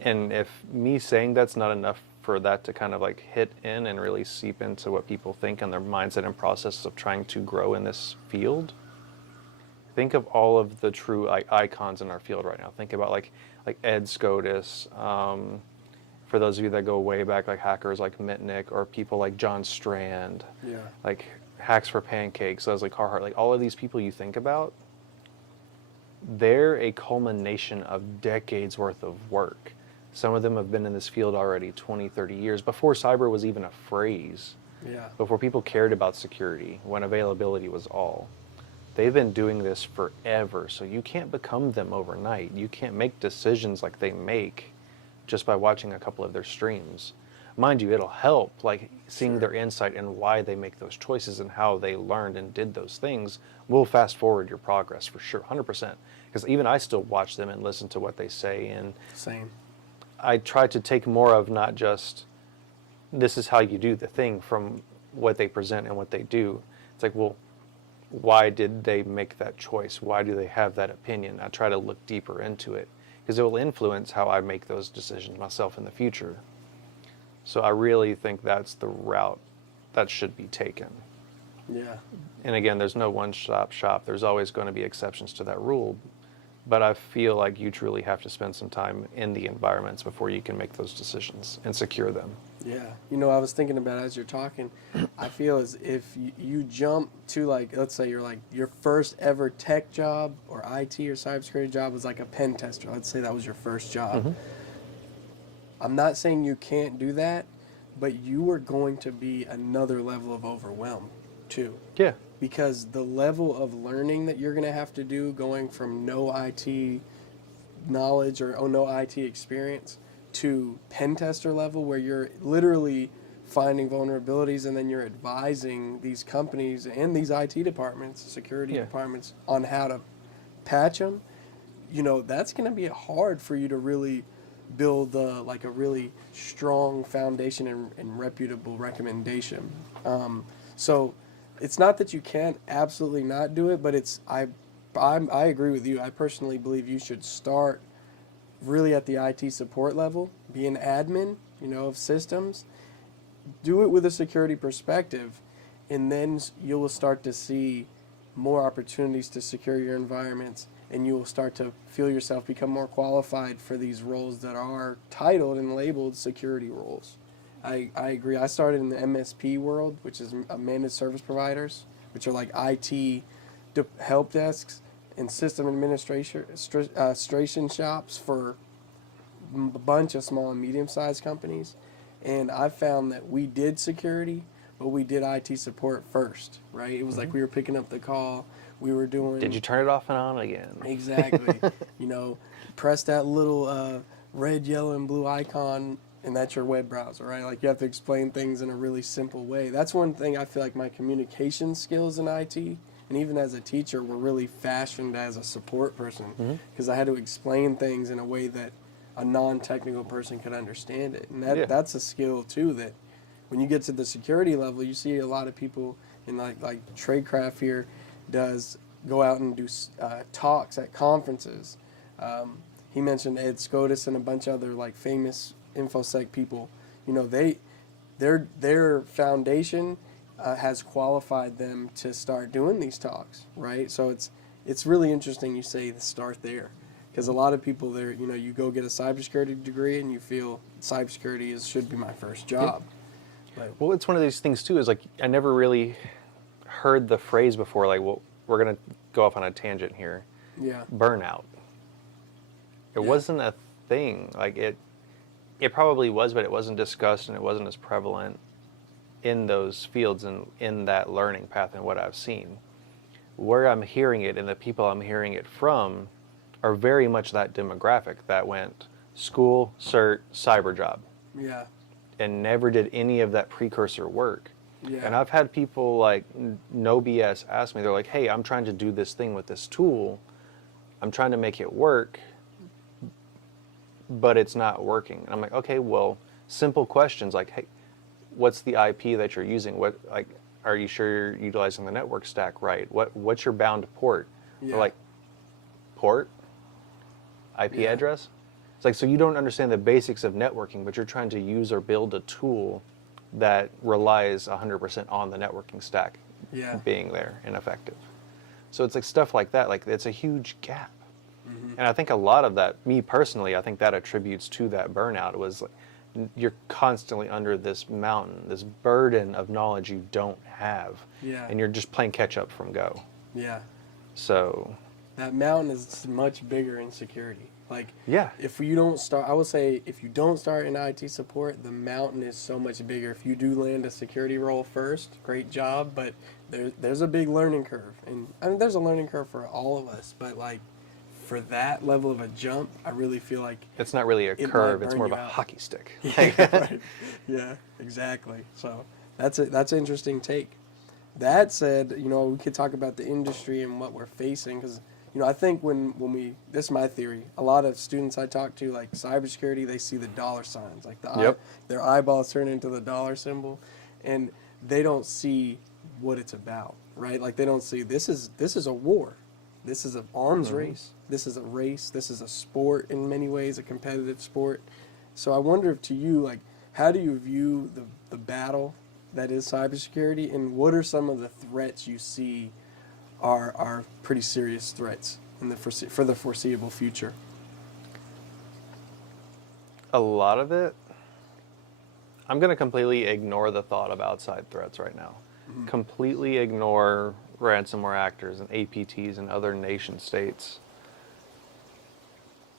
And if me saying that's not enough for that to kind of like hit in and really seep into what people think and their mindset and process of trying to grow in this field, think of all of the true icons in our field right now. Think about like Ed Scotus, for those of you that go way back, like hackers like Mitnick or people like John Strand, Yeah. like Hacks for Pancakes, Leslie Carhart, like all of these people you think about, they're a culmination of decades worth of work. Some of them have been in this field already 20, 30 years, before cyber was even a phrase, Yeah. before people cared about security, when availability was all. They've been doing this forever, so you can't become them overnight. You can't make decisions like they make just by watching a couple of their streams. Mind you, it'll help, like seeing their insight and why they make those choices and how they learned and did those things will fast forward your progress for sure, 100%. Because even I still watch them and listen to what they say, and Same. I try to take more of not just this is how you do the thing from what they present and what they do. It's like, well, why did they make that choice? Why do they have that opinion? I try to look deeper into it because it will influence how I make those decisions myself in the future. So I really think that's the route that should be taken. Yeah. And again, there's no one-stop shop. There's always going to be exceptions to that rule. But I feel like you truly have to spend some time in the environments before you can make those decisions and secure them. Yeah. You know, I was thinking about as you're talking, I feel as if you jump to, like, let's say you're like your first ever tech job or IT or cybersecurity job was like a pen tester. Let's say that was your first job. I'm not saying you can't do that, but you are going to be another level of overwhelm too. Yeah. Because the level of learning that you're going to have to do going from no IT knowledge or no IT experience to pen tester level where you're literally finding vulnerabilities and then you're advising these companies and these IT departments, security departments on how to patch them, you know, that's going to be hard for you to really build like a really strong foundation and reputable recommendation. So it's not that you can't absolutely not do it, but I agree with you. I personally believe you should start really at the IT support level, be an admin, you know, of systems. Do it with a security perspective, and then you will start to see more opportunities to secure your environments, and you will start to feel yourself become more qualified for these roles that are titled and labeled security roles. I agree. I started in the MSP world, which is managed service providers, which are like IT help desks and system administration shops for a bunch of small and medium-sized companies. And I found that we did security, but we did IT support first, right? It was like we were picking up the call, we were doing... Did you turn it off and on again? Exactly. You know, press that little red, yellow, and blue icon, and that's your web browser, right? Like, you have to explain things in a really simple way. That's one thing I feel like my communication skills in IT, and even as a teacher, were really fashioned as a support person, because I had to explain things in a way that a non-technical person could understand it. And that's a skill, too, that when you get to the security level, you see a lot of people, and like TreyCraf here does, go out and do talks at conferences. He mentioned Ed Scotus and a bunch of other like famous InfoSec people. You know, their foundation has qualified them to start doing these talks, right? So it's really interesting you say to start there, because a lot of people there, you know, you go get a cybersecurity degree and you feel cybersecurity should be my first job. But, Well, it's one of these things too. Is like I never really heard the phrase before. Like, well, we're gonna go off on a tangent here. yeah, Burnout. It Yeah. wasn't a thing. Like it probably was, but it wasn't discussed and it wasn't as prevalent in those fields and in that learning path and what I've seen. Where I'm hearing it and the people I'm hearing it from are very much that demographic that went school, cert, cyber job, yeah, and never did any of that precursor work. yeah. And I've had people like no BS ask me, they're like, hey, I'm trying to do this thing with this tool. I'm trying to make it work, but it's not working. And I'm like, okay, well, simple questions like, hey, what's the IP that you're using? What, like, are you sure you're utilizing the network stack right? What's your bound port? Yeah. They're like, port? IP Yeah. address? It's like, so you don't understand the basics of networking, but you're trying to use or build a tool that relies 100% on the networking stack Yeah. being there and effective. So it's like stuff like that, like it's a huge gap. And I think a lot of that, me personally, I think that attributes to that burnout was like, you're constantly under this mountain, this burden of knowledge you don't have. Yeah. And you're just playing catch up from go. Yeah. So, That mountain is much bigger in security. Like, yeah. if you don't start, I would say if you don't start in IT support, the mountain is so much bigger. If you do land a security role first, great job, but there's a big learning curve. And I mean, there's a learning curve for all of us, but like, for that level of a jump, I really feel like It's not really a it curve, might it's burn more of you a out. hockey stick. Yeah, right. Yeah, exactly. So that's an interesting take. That said, you know, we could talk about the industry and what we're facing, because, you know, I think when we, this is my theory, a lot of students I talk to, like cybersecurity, they see the dollar signs, like their eyeballs turn into the dollar symbol, and they don't see what it's about, right? Like, they don't see this is a war. This is an arms race. This is a race. This is a sport in many ways, a competitive sport. So I wonder if to you, like, how do you view the battle that is cybersecurity, and what are some of the threats you see are pretty serious threats in for the foreseeable future? A lot of it, I'm going to completely ignore the thought of outside threats right now. Completely ignore ransomware actors and APTs and other nation states.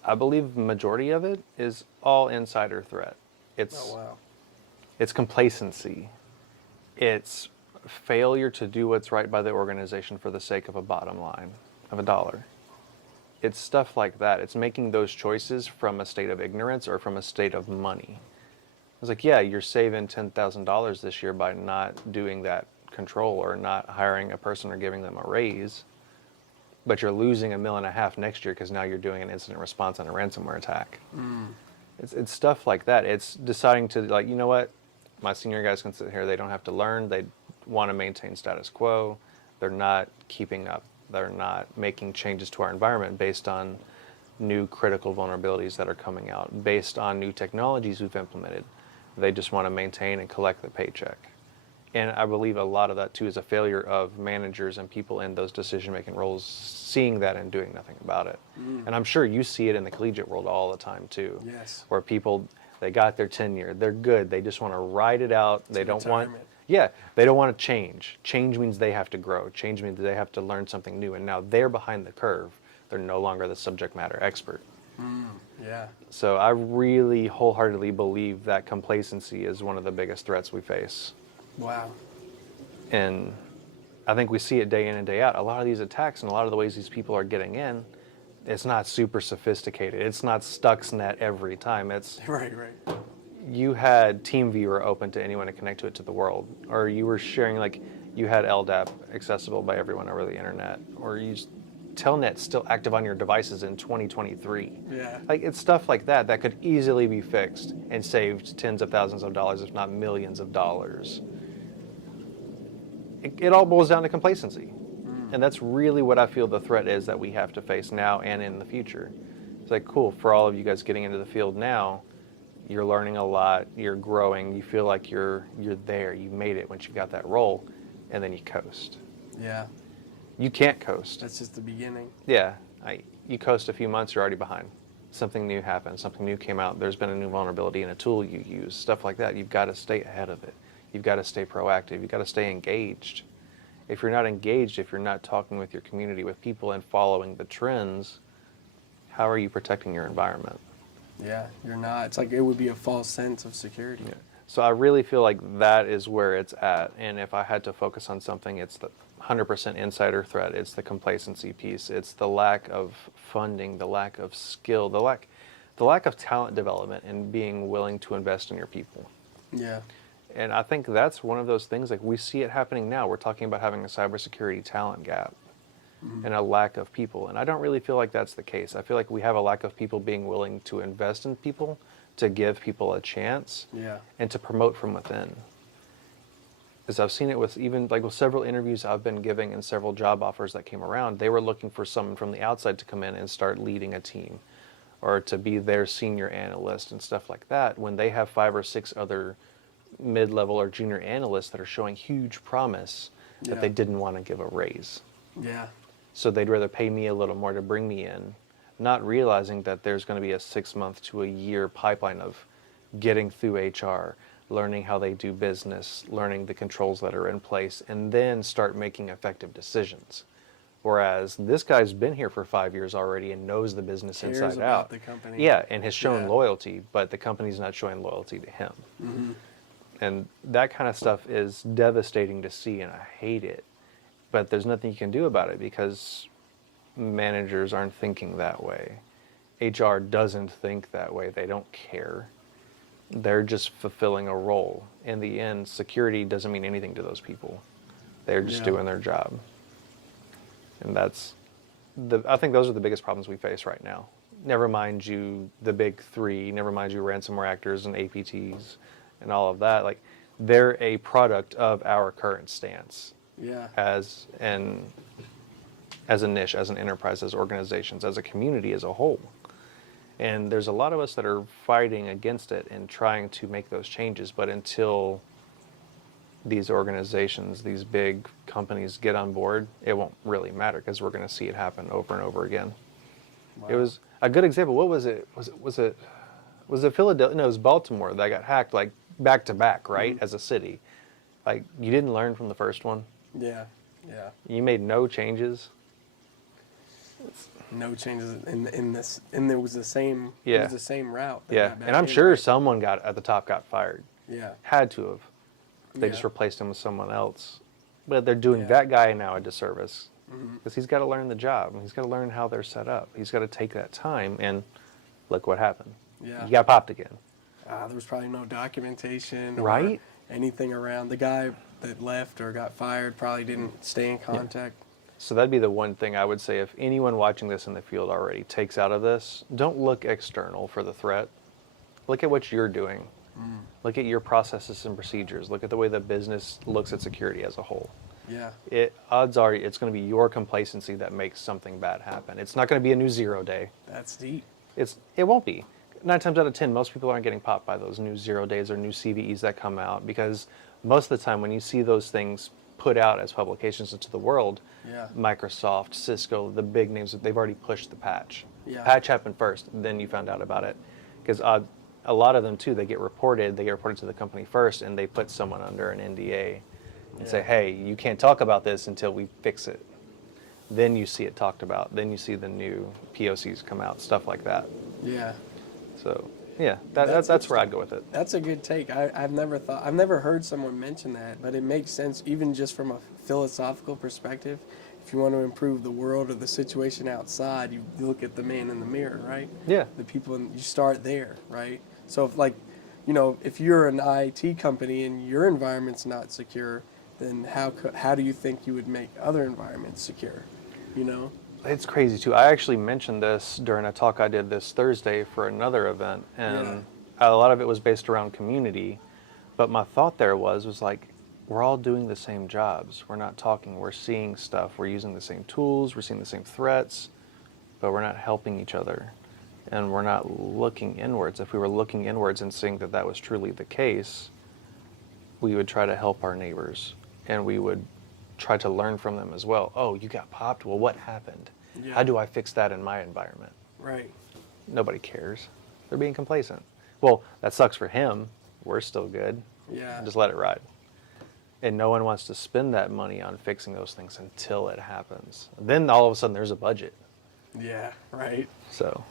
I believe the majority of it is all insider threat. Oh, wow. It's complacency. It's failure to do what's right by the organization for the sake of a bottom line, of a dollar. It's stuff like that. It's making those choices from a state of ignorance or from a state of money. It's like, yeah, you're saving $10,000 this year by not doing that control or not hiring a person or giving them a raise, but you're losing $1.5 million next year because now you're doing an incident response on a ransomware attack. It's stuff like that. It's deciding to, like, you know what, my senior guys can sit here, they don't have to learn, they want to maintain status quo, they're not keeping up, they're not making changes to our environment based on new critical vulnerabilities that are coming out, based on new technologies we've implemented. They just want to maintain and collect the paycheck. And I believe a lot of that too is a failure of managers and people in those decision-making roles seeing that and doing nothing about it. And I'm sure you see it in the collegiate world all the time too. Yes. Where people, they got their tenure, they're good, they just want to ride it out. They don't want, retirement. yeah, they don't want to change. Change means they have to grow. Change means they have to learn something new. And now they're behind the curve. They're no longer the subject matter expert. Yeah. So I really wholeheartedly believe that complacency is one of the biggest threats we face. Wow. And I think we see it day in and day out. A lot of these attacks and a lot of the ways these people are getting in, it's not super sophisticated. It's not Stuxnet every time. It's Right. you had TeamViewer open to anyone to connect to it to the world, or you were sharing, like, you had LDAP accessible by everyone over the internet, or Telnet still active on your devices in 2023. Yeah. Like, it's stuff like that that could easily be fixed and saved tens of thousands of dollars, if not millions of dollars. It all boils down to complacency. And that's really what I feel the threat is that we have to face now and in the future. It's like, cool, for all of you guys getting into the field now, you're learning a lot, you're growing, you feel like you're there, you made it once you got that role, and then you coast. Yeah. You can't coast. That's just the beginning. Yeah, you coast a few months, you're already behind. Something new happened, something new came out, there's been a new vulnerability in a tool you use, stuff like that. You've got to stay ahead of it. You've got to stay proactive. You've got to stay engaged. If you're not engaged, if you're not talking with your community, with people and following the trends, how are you protecting your environment? Yeah, you're not. It's like it would be a false sense of security. Yeah. So I really feel like that is where it's at. And if I had to focus on something, it's the 100% insider threat. It's the complacency piece. It's the lack of funding, the lack of skill, the lack of talent development and being willing to invest in your people. Yeah. And I think that's one of those things, like we see it happening now. We're talking about having a cybersecurity talent gap and a lack of people. And I don't really feel like that's the case. I feel like we have a lack of people being willing to invest in people, to give people a chance, Yeah. and to promote from within. Because I've seen it with even like with several interviews I've been giving and several job offers that came around, they were looking for someone from the outside to come in and start leading a team or to be their senior analyst and stuff like that when they have 5 or 6 other mid-level or junior analysts that are showing huge promise that Yeah. they didn't want to give a raise. Yeah. So they'd rather pay me a little more to bring me in, not realizing that there's going to be a 6-month to a year pipeline of getting through HR, learning how they do business, learning the controls that are in place, and then start making effective decisions. Whereas this guy's been here for 5 years already and knows the business Cares inside about out. the company. Yeah, and has shown Yeah. loyalty, but the company's not showing loyalty to him. And that kind of stuff is devastating to see, and I hate it. But there's nothing you can do about it because managers aren't thinking that way. HR doesn't think that way. They don't care. They're just fulfilling a role. In the end, security doesn't mean anything to those people. They're just Yeah. doing their job. And I think those are the biggest problems we face right now. Never mind the big 3, never mind you ransomware actors and APTs and all of that. Like, they're a product of our current stance Yeah. as a niche, as an enterprise, as organizations, as a community as a whole. And there's a lot of us that are fighting against it and trying to make those changes. But until these organizations, these big companies get on board, it won't really matter because we're going to see it happen over and over again. Wow. It was a good example. What was it? Was it Philadelphia? No, it was Baltimore that got hacked like back to back, right? As a city. Like, you didn't learn from the first one. Yeah. Yeah. You made no changes. No changes in this, and it was the same. It Yeah. was the same route. that Yeah, got back and I'm in, sure right? someone at the top got fired. Yeah. Had to have. They just Yeah. replaced him with someone else. But they're doing Yeah. that guy now a disservice because he's got to learn the job. He's got to learn how they're set up. He's got to take that time, and look what happened. Yeah. He got popped again. There was probably no documentation or Right? anything around. The guy that left or got fired probably didn't stay in contact. So that'd be the one thing I would say if anyone watching this in the field already takes out of this, don't look external for the threat. Look at what you're doing. Look at your processes and procedures. Look at the way the business looks at security as a whole. Yeah. Odds are it's going to be your complacency that makes something bad happen. It's not going to be a new 0 day. That's deep. It won't be. 9 times out of 10, most people aren't getting popped by those new 0 days or new CVEs that come out because most of the time when you see those things put out as publications into the world, Yeah. Microsoft, Cisco, the big names, they've already pushed the patch. Yeah. Patch happened first, then you found out about it. Because a lot of them too, they get reported to the company first, and they put someone under an NDA and say, Yeah. hey, you can't talk about this until we fix it. Then you see it talked about. Then you see the new POCs come out, stuff like that. Yeah. So yeah, that's where I'd go with it. That's a good take. I've never heard someone mention that, but it makes sense even just from a philosophical perspective. If you want to improve the world or the situation outside, you look at the man in the mirror, right? Yeah. The people, you start there, right? So if if you're an IT company and your environment's not secure, then how do you think you would make other environments secure? You know? It's crazy too. I actually mentioned this during a talk I did this Thursday for another event, and a lot of it was based around community. But my thought there was like, we're all doing the same jobs. We're not talking. We're seeing stuff. We're using the same tools. We're seeing the same threats, but we're not helping each other, and we're not looking inwards. If we were looking inwards and seeing that that was truly the case, we would try to help our neighbors, and we would try to learn from them as well. Oh, you got popped? Well, what happened? Yeah. How do I fix that in my environment? Right. Nobody cares. They're being complacent. Well, that sucks for him. We're still good. Yeah. Just let it ride. And no one wants to spend that money on fixing those things until it happens. Then all of a sudden there's a budget. Yeah, right. So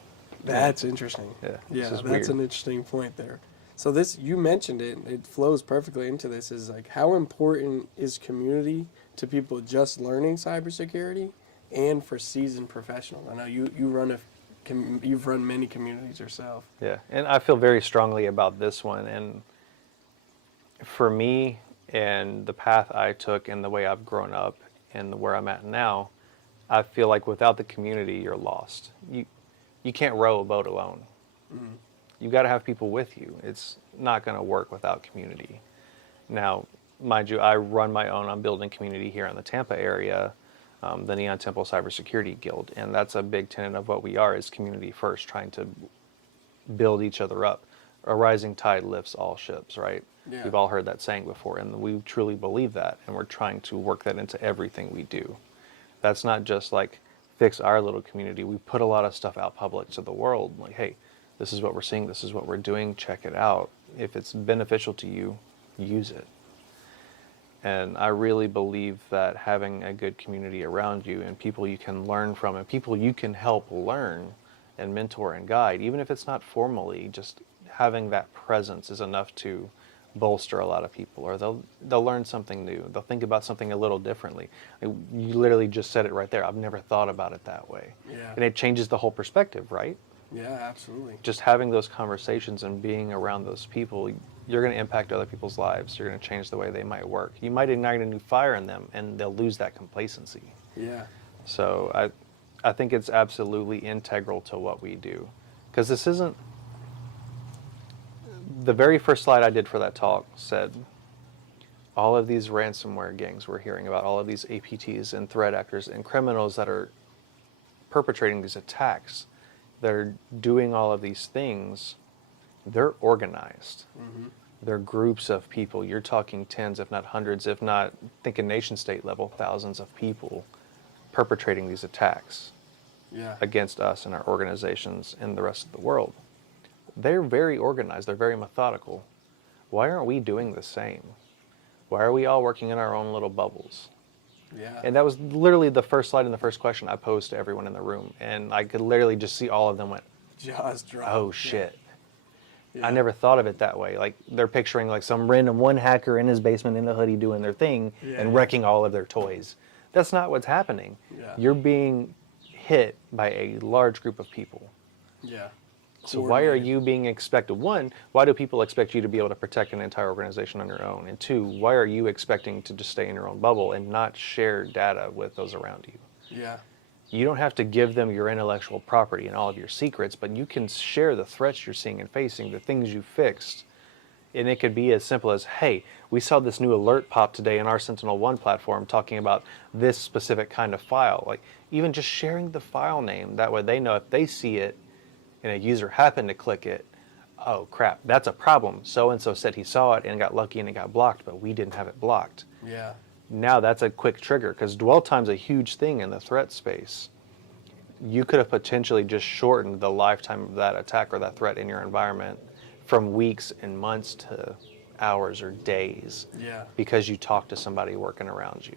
That's interesting. Yeah, Yeah, this is that's weird. an interesting point there. So this, you mentioned it, it flows perfectly into this, is like, how important is community to people just learning cybersecurity and for seasoned professionals? I know you've run many communities yourself. yeah, and I feel very strongly about this one. And for me, and the path I took and the way I've grown up and where I'm at now, I feel like without the community, you're lost. You can't row a boat alone. You got to have people with you. It's not going to work without community. Now, mind you, I run my own. I'm building community here in the Tampa area, the Neon Temple Cybersecurity Guild, and that's a big tenet of what we are, is community first, trying to build each other up. A rising tide lifts all ships, right? Yeah. We've all heard that saying before, and we truly believe that, and we're trying to work that into everything we do. That's not just like fix our little community. We put a lot of stuff out public to the world, like, hey, this is what we're seeing, this is what we're doing, check it out. If it's beneficial to you, use it. And I really believe that having a good community around you and people you can learn from and people you can help learn and mentor and guide, even if it's not formally, just having that presence is enough to bolster a lot of people, or they'll learn something new. They'll think about something a little differently. You literally just said it right there. I've never thought about it that way. Yeah. And it changes the whole perspective, right? Yeah, absolutely. Just having those conversations and being around those people, you're going to impact other people's lives. You're going to change the way they might work. You might ignite a new fire in them, and they'll lose that complacency. Yeah. So I think it's absolutely integral to what we do. Because this isn't... The very first slide I did for that talk said, all of these ransomware gangs we're hearing about, all of these APTs and threat actors and criminals that are perpetrating these attacks, that are doing all of these things, they're organized. They're groups of people. You're talking tens, if not hundreds, if not, think a nation state level, thousands of people perpetrating these attacks Yeah. against us and our organizations and the rest of the world. They're very organized. They're very methodical. Why aren't we doing the same? Why are we all working in our own little bubbles? Yeah. And that was literally the first slide and the first question I posed to everyone in the room. And I could literally just see all of them went, Jaws drop. oh shit. Yeah. I never thought of it that way. Like, they're picturing like some random one hacker in his basement in a hoodie doing their thing and wrecking all of their toys. That's not what's happening. Yeah. You're being hit by a large group of people. Yeah. So why are you being expected? One, why do people expect you to be able to protect an entire organization on your own? And two, why are you expecting to just stay in your own bubble and not share data with those around you? Yeah. You don't have to give them your intellectual property and all of your secrets, but you can share the threats you're seeing and facing, the things you fixed. And it could be as simple as, hey, we saw this new alert pop today in our SentinelOne platform talking about this specific kind of file. Like, even just sharing the file name, that way they know if they see it and a user happened to click it, oh crap, that's a problem. So and so said he saw it and got lucky and it got blocked, but we didn't have it blocked. Yeah. Now that's a quick trigger because dwell time's a huge thing in the threat space. You could have potentially just shortened the lifetime of that attack or that threat in your environment from weeks and months to hours or days. Yeah. Because you talked to somebody working around you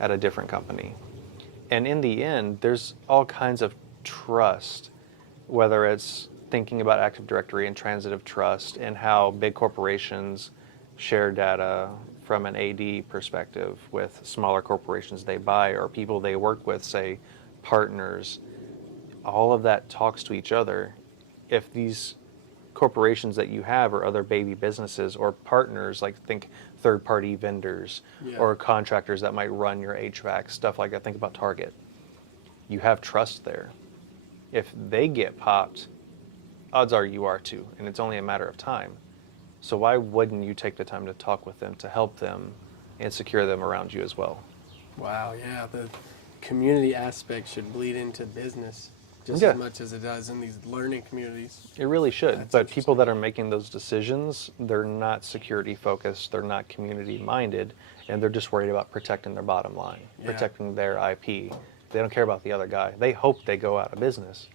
at a different company. And in the end, there's all kinds of trust, whether it's thinking about Active Directory and transitive trust and how big corporations share data from an AD perspective with smaller corporations they buy or people they work with, say partners. All of that talks to each other. If these corporations that you have or other baby businesses or partners, like think third-party vendors Yeah. or contractors that might run your HVAC, stuff like that. Think about Target. You have trust there. If they get popped, odds are you are too, and it's only a matter of time. So why wouldn't you take the time to talk with them, to help them, and secure them around you as well? Wow, yeah, the community aspect should bleed into business just Yeah. as much as it does in these learning communities. It really should, That's but people interesting. that are making those decisions, they're not security focused, they're not community minded, and they're just worried about protecting their bottom line, Yeah. protecting their IP. They don't care about the other guy. They hope they go out of business.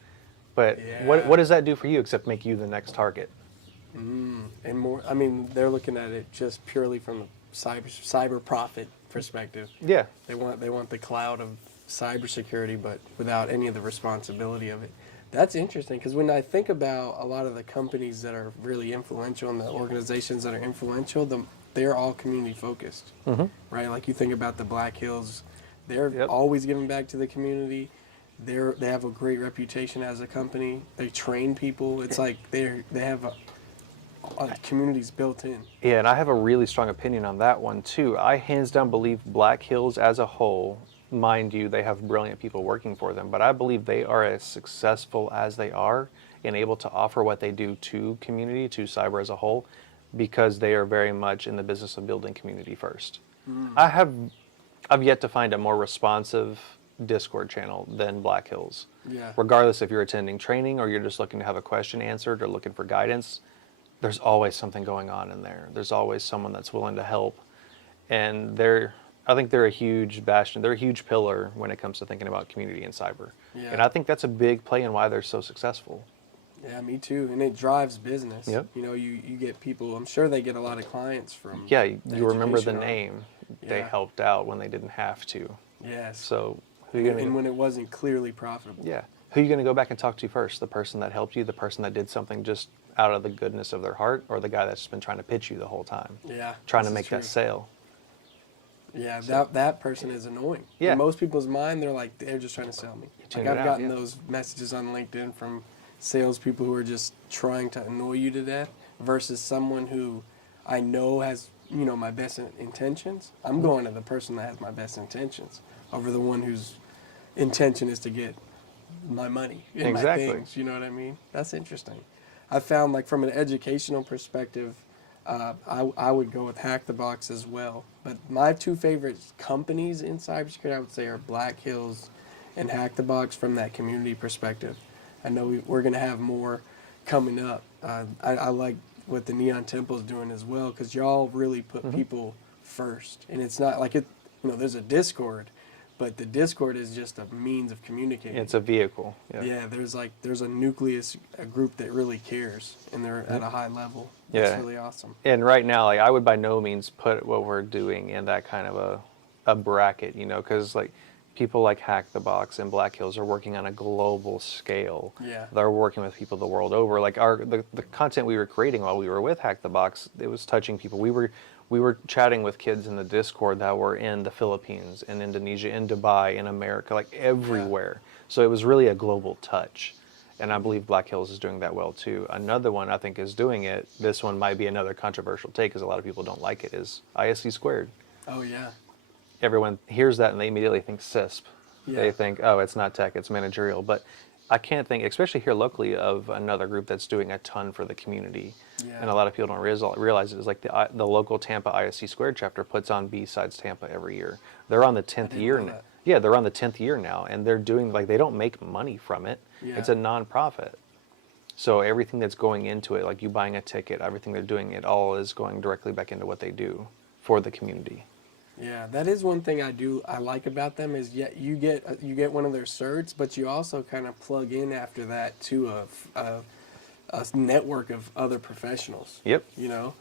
But Yeah. what does that do for you except make you the next target? And more, I mean, they're looking at it just purely from the cyber profit perspective. Yeah. They want the cloud of cybersecurity, but without any of the responsibility of it. That's interesting because when I think about a lot of the companies that are really influential and the organizations that are influential, they're all community focused, right? Like you think about the Black Hills, they're Yep. always giving back to the community. They have a great reputation as a company. They train people. It's like they have a communities built in. Yeah, and I have a really strong opinion on that one too. I hands down believe Black Hills as a whole, mind you, they have brilliant people working for them, but I believe they are as successful as they are and able to offer what they do to community, to cyber as a whole, because they are very much in the business of building community first. I've yet to find a more responsive Discord channel than Black Hills. Yeah. Regardless if you're attending training or you're just looking to have a question answered or looking for guidance, there's always something going on in there. There's always someone that's willing to help. And I think they're a huge bastion. They're a huge pillar when it comes to thinking about community and cyber. Yeah. And I think that's a big play in why they're so successful. Yeah, me too. And it drives business. Yep. You know, you get people, I'm sure they get a lot of clients from Yeah, the you remember the education arm. name. They Yeah. helped out when they didn't have to. Yes. So who are you and gonna, when it wasn't clearly profitable. yeah, who are you going to go back and talk to first? The person that helped you, the person that did something just out of the goodness of their heart, or the guy that's been trying to pitch you the whole time, Yeah. trying to this is make that true. sale? Yeah, that person is annoying. Yeah. In most people's mind, they're just trying to sell me. Like tuned it I've out, gotten yeah. those messages on LinkedIn from salespeople who are just trying to annoy you to death versus someone who I know has, my best intentions. I'm going to the person that has my best intentions over the one whose intention is to get my money and Exactly. my things. You know what I mean? That's interesting. I found like from an educational perspective, I would go with Hack the Box as well. But my two favorite companies in cybersecurity, I would say, are Black Hills and Hack the Box from that community perspective. I know we're going to have more coming up. I like what the Neon Temple is doing as well because y'all really put people first. And it's not like there's a Discord, but the Discord is just a means of communicating. It's a vehicle. Yeah, there's a nucleus, a group that really cares, and they're at a high level. Yeah. That's really awesome. And right now, like I would by no means put what we're doing in that kind of a bracket, because like people like Hack the Box and Black Hills are working on a global scale. Yeah. They're working with people the world over. Like the content we were creating while we were with Hack the Box, it was touching people. We were chatting with kids in the Discord that were in the Philippines, in Indonesia, in Dubai, in America, like everywhere. So it was really a global touch. And I believe Black Hills is doing that well too. Another one I think is doing it, this one might be another controversial take because a lot of people don't like it, is ISC squared. Oh yeah. Everyone hears that and they immediately think CISP. Yeah. They think, oh, it's not tech, it's managerial. But I can't think, especially here locally, of another group that's doing a ton for the community. Yeah. And a lot of people don't realize it is like the local Tampa ISC squared chapter puts on B-Sides Tampa every year. They're on the 10th didn't year know now. that. Yeah, they're on the 10th year now, and they're doing, like, they don't make money from it. Yeah. It's a nonprofit. So everything that's going into it, like you buying a ticket, everything they're doing, it all is going directly back into what they do for the community. Yeah, that is one thing I like about them is you get one of their certs, but you also kind of plug in after that to a network of other professionals. Yep. You know,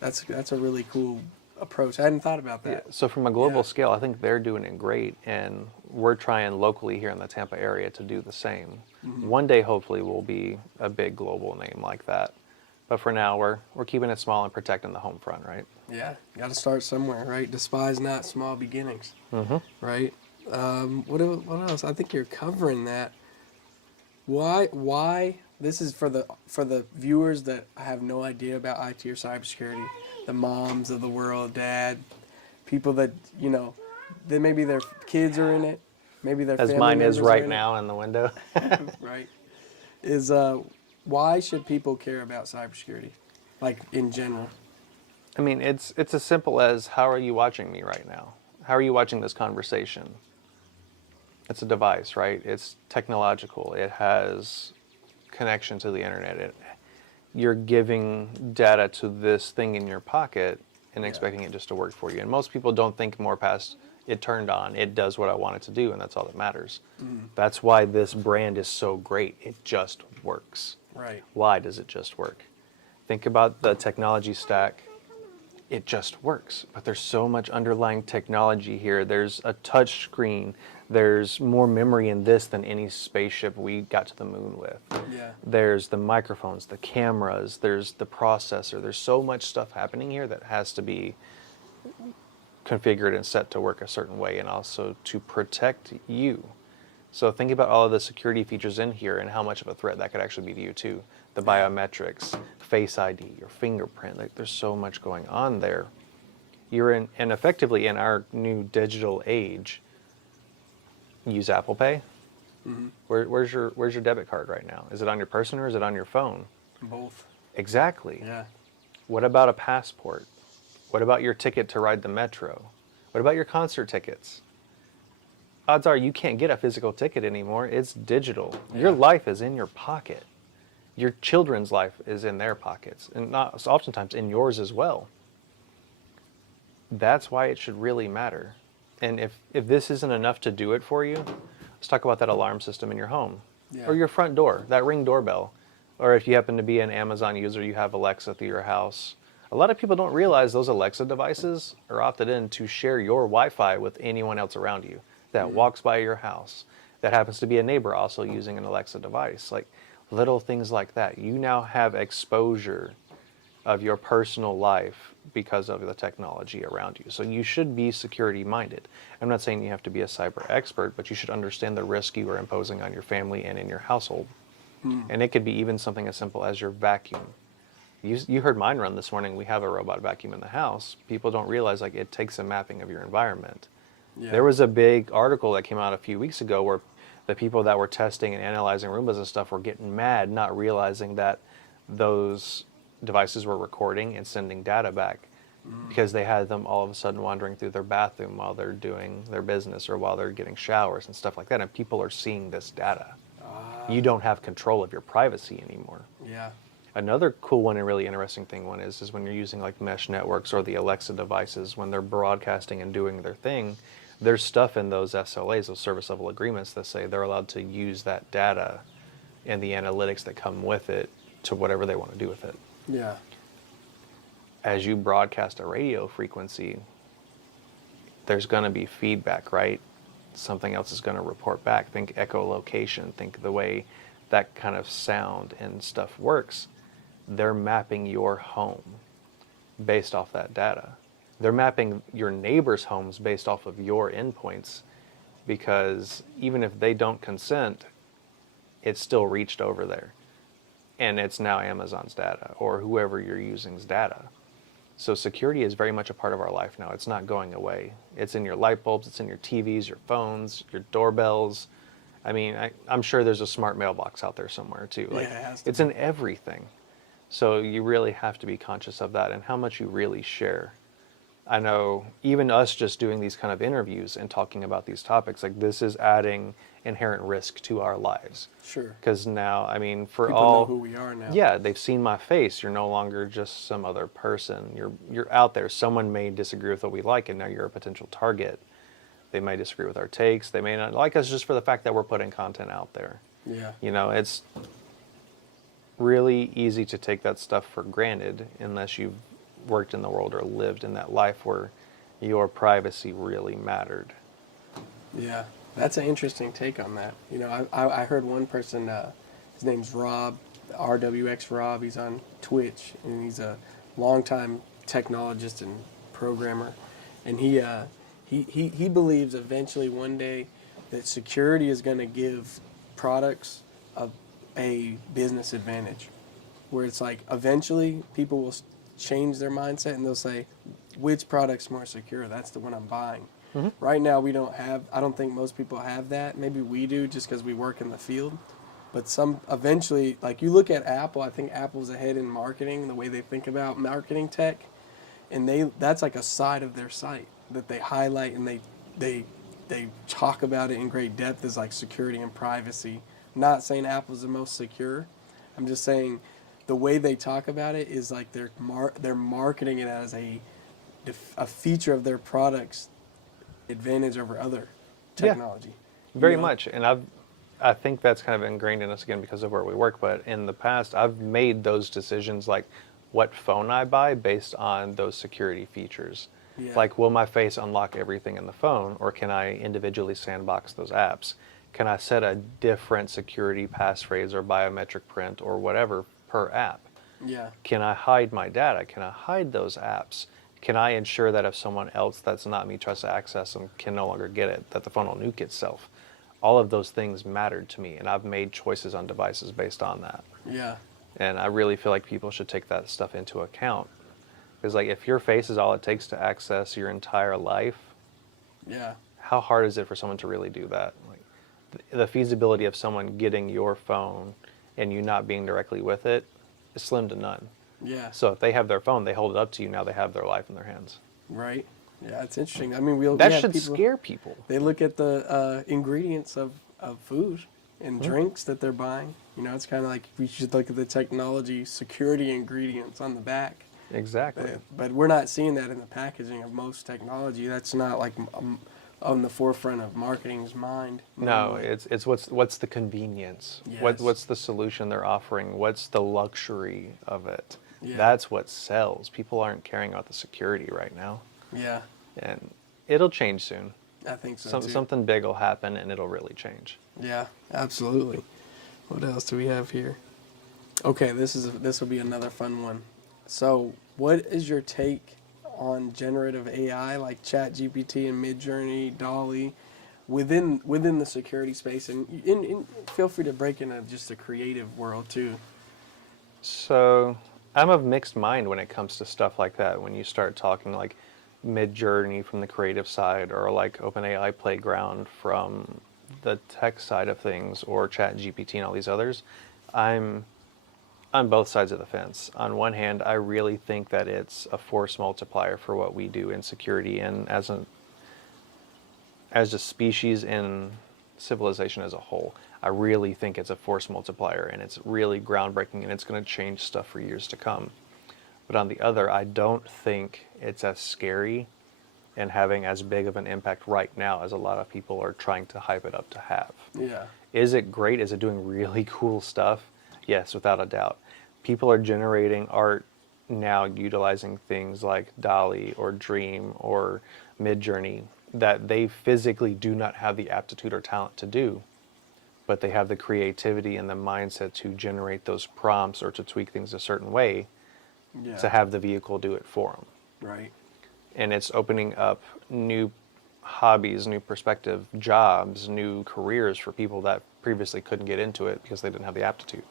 that's a really cool approach. I hadn't thought about Yeah. that. So from a global Yeah. scale, I think they're doing it great, and we're trying locally here in the Tampa area to do the same. One day, hopefully, we'll be a big global name like that. But for now, we're keeping it small and protecting the home front, right? Yeah, got to start somewhere, right? Despise not small beginnings, right? What else? I think you're covering that. Why? This is for the viewers that have no idea about IT or cybersecurity, the moms of the world, dad, people that that maybe their kids are in it, maybe their As family mine members is are right in now in the window. it, right? Is why should people care about cybersecurity, like in general? I mean, it's as simple as, how are you watching me right now? How are you watching this conversation? It's a device, right? It's technological. It has connection to the internet. You're giving data to this thing in your pocket and expecting it just to work for you. And most people don't think more past it turned on, it does what I want it to do, and that's all that matters. That's why this brand is so great. It just works. Right. Why does it just work? Think about the technology stack. It just works. But there's so much underlying technology here. There's a touch screen. There's more memory in this than any spaceship we got to the moon with. Yeah. There's the microphones, the cameras, there's the processor. There's so much stuff happening here that has to be configured and set to work a certain way, and also to protect you. So think about all of the security features in here and how much of a threat that could actually be to you too. The biometrics, Face ID, your fingerprint, like there's so much going on there. You're in, and effectively in our new digital age, use Apple Pay. Where's your debit card right now? Is it on your person or is it on your phone? Both. Exactly. Yeah. What about a passport? What about your ticket to ride the metro? What about your concert tickets? Odds are you can't get a physical ticket anymore. It's digital. Your life is in your pocket. Your children's life is in their pockets, and not oftentimes in yours as well. That's why it should really matter. And if this isn't enough to do it for you, let's talk about that alarm system in your home, or your front door, that Ring doorbell. Or if you happen to be an Amazon user, you have Alexa through your house. A lot of people don't realize those Alexa devices are opted in to share your Wi-Fi with anyone else around you that walks by your house, that happens to be a neighbor also using an Alexa device. Like little things like that. You now have exposure of your personal life because of the technology around you. So you should be security minded. I'm not saying you have to be a cyber expert, but you should understand the risk you are imposing on your family and in your household. And it could be even something as simple as your vacuum. You heard mine run this morning. We have a robot vacuum in the house. People don't realize like it takes a mapping of your environment. Yeah. There was a big article that came out a few weeks ago where the people that were testing and analyzing Roombas and stuff were getting mad, not realizing that those devices were recording and sending data back because they had them all of a sudden wandering through their bathroom while they're doing their business or while they're getting showers and stuff like that. And people are seeing this data. You don't have control of your privacy anymore. Yeah. Another cool one and really interesting thing one is when you're using like mesh networks or the Alexa devices, when they're broadcasting and doing their thing, there's stuff in those SLAs, those service level agreements, that say they're allowed to use that data and the analytics that come with it to whatever they want to do with it. Yeah. As you broadcast a radio frequency, there's going to be feedback, right? Something else is going to report back. Think echolocation, think the way that kind of sound and stuff works. They're mapping your home based off that data. They're mapping your neighbors' homes based off of your endpoints, because even if they don't consent, it's still reached over there. And it's now Amazon's data or whoever you're using's data. So security is very much a part of our life now. It's not going away. It's in your light bulbs, it's in your TVs, your phones, your doorbells. I mean, I'm sure there's a smart mailbox out there somewhere too. Like, Yeah, it has to it's in everything. So you really have to be conscious of that and how much you really share. I know even us just doing these kind of interviews and talking about these topics, like this is adding inherent risk to our lives. Sure. Because now, I mean, for People all know who we are now. yeah, they've seen my face. You're no longer just some other person. You're out there. Someone may disagree with what we like, and now you're a potential target. They may disagree with our takes. They may not like us just for the fact that we're putting content out there. Yeah. You know, it's really easy to take that stuff for granted unless you've worked in the world or lived in that life where your privacy really mattered. Yeah, that's an interesting take on that. You know, I heard one person, his name's Rob, RWX Rob. He's on Twitch, and he's a longtime technologist and programmer, and he believes eventually one day that security is going to give products a business advantage, where it's like eventually people will change their mindset and they'll say, which product's more secure? That's the one I'm buying. Mm-hmm. Right now we don't have, I don't think most people have that. Maybe we do just because we work in the field. But some eventually, like you look at Apple, I think Apple's ahead in marketing, the way they think about marketing tech. And that's like a side of their site that they highlight, and they talk about it in great depth as like security and privacy. I'm not saying Apple's the most secure. I'm just saying the way they talk about it is like they're marketing it as a feature of their products advantage over other technology. Very much. And I think that's kind of ingrained in us again because of where we work. But in the past, I've made those decisions like what phone I buy based on those security features. Yeah. Like, will my face unlock everything in the phone, or can I individually sandbox those apps? Can I set a different security passphrase or biometric print or whatever per app? Yeah. Can I hide my data? Can I hide those apps? Can I ensure that if someone else that's not me tries to access them can no longer get it, that the phone will nuke itself? All of those things mattered to me, and I've made choices on devices based on that. Yeah. And I really feel like people should take that stuff into account. Because like if your face is all it takes to access your entire life, Yeah. how hard is it for someone to really do that? Like the feasibility of someone getting your phone and you not being directly with it is slim to none. Yeah. So if they have their phone, they hold it up to you, now they have their life in their hands. Right. Yeah, it's interesting. I mean, That should scare people. They look at the ingredients of food and drinks that they're buying. You know, it's kind of like we should look at the technology security ingredients on the back. Exactly. But we're not seeing that in the packaging of most technology. That's not like on the forefront of marketing's mind. No, it's what's the convenience? Yes. What's the solution they're offering? What's the luxury of it? Yeah. That's what sells. People aren't caring about the security right now. Yeah, And it'll change soon. I think so too. Something big will happen and it'll really change. Yeah, absolutely. What else do we have here? Okay, this will be another fun one. So, what is your take on generative AI like ChatGPT and Midjourney, Dolly, within the security space? And feel free to break into just the creative world too. So I'm of mixed mind when it comes to stuff like that. When you start talking like Midjourney from the creative side, or like OpenAI Playground from the tech side of things, or ChatGPT and all these others, I'm on both sides of the fence. On one hand, I really think that it's a force multiplier for what we do in security and as a species in civilization as a whole. I really think it's a force multiplier, and it's really groundbreaking, and it's going to change stuff for years to come. But on the other, I don't think it's as scary and having as big of an impact right now as a lot of people are trying to hype it up to have. Yeah. Is it great? Is it doing really cool stuff? Yes, without a doubt. People are generating art now utilizing things like Dolly or Dream or Midjourney that they physically do not have the aptitude or talent to do, but they have the creativity and the mindset to generate those prompts or to tweak things a certain way to have the vehicle do it for them. Right. And it's opening up new hobbies, new perspective, jobs, new careers for people that previously couldn't get into it because they didn't have the aptitude.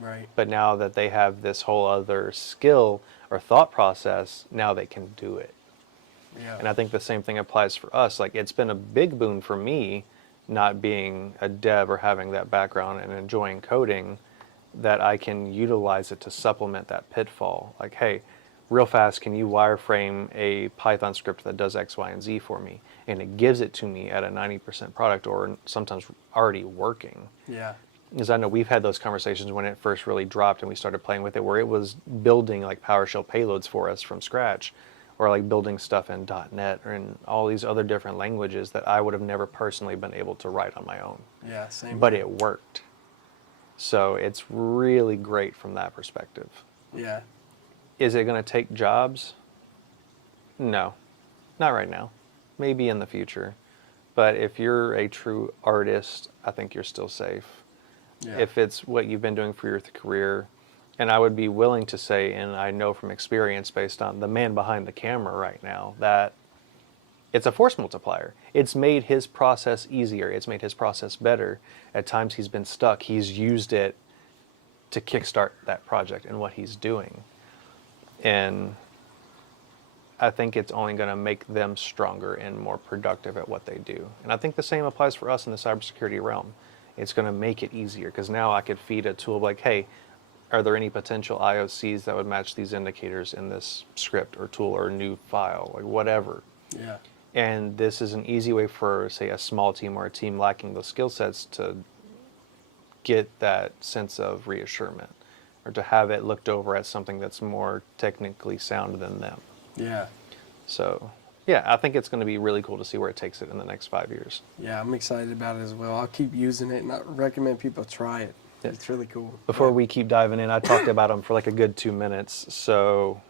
Right. But now that they have this whole other skill or thought process, now they can do it. Yeah. And I think the same thing applies for us. Like, it's been a big boon for me not being a dev or having that background and enjoying coding, that I can utilize it to supplement that pitfall. Like, hey, real fast, can you wireframe a Python script that does X, Y, and Z for me? And it gives it to me at a 90% product, or sometimes already working. Yeah. Because I know we've had those conversations when it first really dropped and we started playing with it, where it was building like PowerShell payloads for us from scratch, or like building stuff in .NET or in all these other different languages that I would have never personally been able to write on my own. Yeah, same. But here. it worked. So it's really great from that perspective. Yeah. Is it going to take jobs? No, not right now. Maybe in the future. But if you're a true artist, I think you're still safe. Yeah. If it's what you've been doing for your career, and I would be willing to say, and I know from experience based on the man behind the camera right now, that it's a force multiplier. It's made his process easier. It's made his process better. At times he's been stuck. He's used it to kickstart that project and what he's doing. And I think it's only going to make them stronger and more productive at what they do. And I think the same applies for us in the cybersecurity realm. It's going to make it easier, because now I could feed a tool like, hey, are there any potential IOCs that would match these indicators in this script or tool or new file, like whatever. Yeah. And this is an easy way for, say, a small team or a team lacking those skill sets to get that sense of reassurance, or to have it looked over as something that's more technically sound than them. Yeah. So, yeah, I think it's going to be really cool to see where it takes it in the next 5 years. Yeah, I'm excited about it as well. I'll keep using it, and I recommend people try it. Yeah. It's really cool. Before we keep diving in, I talked about them for like a good 2 minutes. So,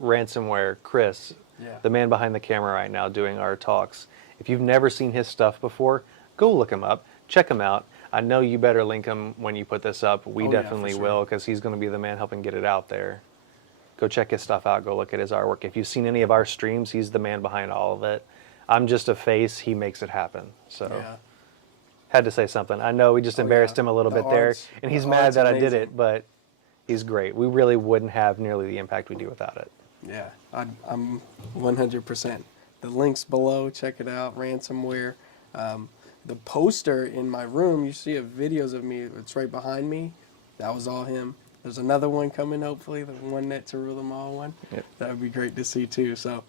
ransomware, Chris, Yeah. the man behind the camera right now doing our talks. If you've never seen his stuff before, go look him up, check him out. I know you better link him when you put this up. We Oh, yeah, definitely for sure. will, because he's going to be the man helping get it out there. Go check his stuff out. Go look at his artwork. If you've seen any of our streams, he's the man behind all of it. I'm just a face. He makes it happen. So, Yeah. had to say something. I know we just Oh, embarrassed yeah. him a little The bit there, art's- and the he's mad art's that I did amazing. it, but he's great. We really wouldn't have nearly the impact we do without it. Yeah, I'm 100%. The link's below. Check it out. Ransomware. The poster in my room, you see videos of me. It's right behind me. That was all him. There's another one coming, hopefully, the one net to rule them all one. Yep. That would be great to see too. So,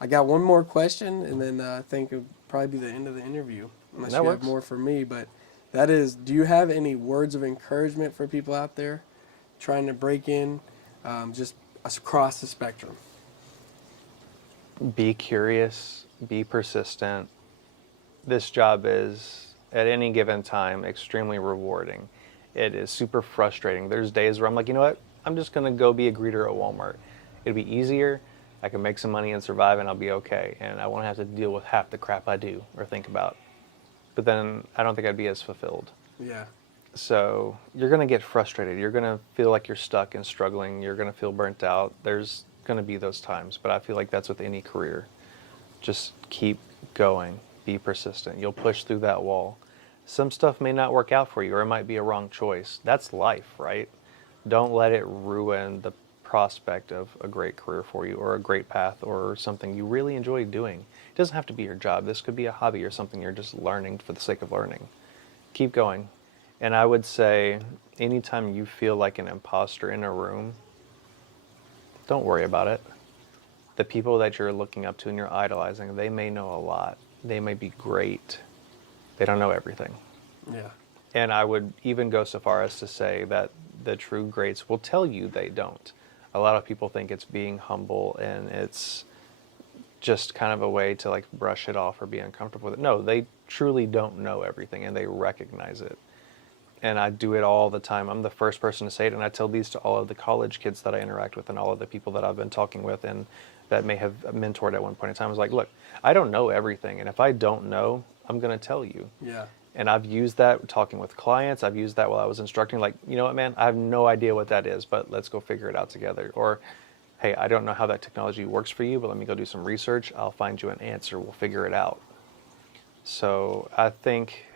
I got one more question, and then I think it'll probably be the end of the interview, unless That you works. have more for me. But that is, do you have any words of encouragement for people out there trying to break in, just across the spectrum? Be curious, be persistent. This job is, at any given time, extremely rewarding. It is super frustrating. There's days where I'm like, you know what? I'm just going to go be a greeter at Walmart. It'll be easier. I can make some money and survive, and I'll be okay. And I won't have to deal with half the crap I do or think about. But then I don't think I'd be as fulfilled. Yeah. So you're going to get frustrated. You're going to feel like you're stuck and struggling. You're going to feel burnt out. There's going to be those times. But I feel like that's with any career. Just keep going. Be persistent. You'll push through that wall. Some stuff may not work out for you, or it might be a wrong choice. That's life, right? Don't let it ruin the prospect of a great career for you, or a great path, or something you really enjoy doing. It doesn't have to be your job. This could be a hobby or something you're just learning for the sake of learning. Keep going. And I would say, anytime you feel like an imposter in a room, don't worry about it. The people that you're looking up to and you're idolizing, they may know a lot. They may be great. They don't know everything. Yeah. And I would even go so far as to say that the true greats will tell you they don't. A lot of people think it's being humble and it's just kind of a way to like brush it off or be uncomfortable with it. No, they truly don't know everything, and they recognize it. And I do it all the time. I'm the first person to say it, and I tell these to all of the college kids that I interact with and all of the people that I've been talking with and that may have mentored at one point in time. I was like, look, I don't know everything, and if I don't know, I'm going to tell you. Yeah. And I've used that talking with clients. I've used that while I was instructing, like, you know what, man, I have no idea what that is, but let's go figure it out together. Or, hey, I don't know how that technology works for you, but let me go do some research. I'll find you an answer. We'll figure it out. So I think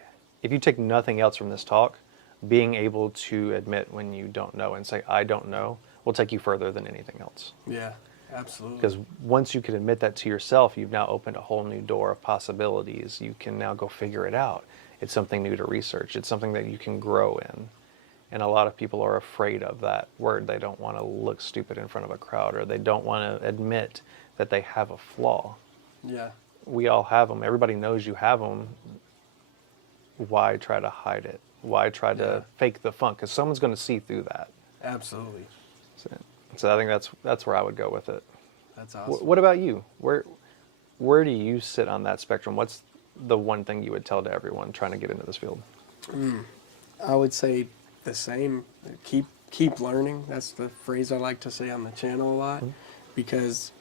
if you take nothing else from this talk, being able to admit when you don't know and say, I don't know, will take you further than anything else. Yeah. Absolutely. Because once you can admit that to yourself, you've now opened a whole new door of possibilities. You can now go figure it out. It's something new to research. It's something that you can grow in. And a lot of people are afraid of that word. They don't want to look stupid in front of a crowd, or they don't want to admit that they have a flaw. Yeah. We all have them. Everybody knows you have them. Why try to hide it? Why try Yeah. to fake the funk? Because someone's going to see through that. Absolutely. So I think that's where I would go with it. That's awesome. What about you? Where do you sit on that spectrum? What's the one thing you would tell to everyone trying to get into this field? I would say the same. Keep learning. That's the phrase I like to say on the channel a lot, because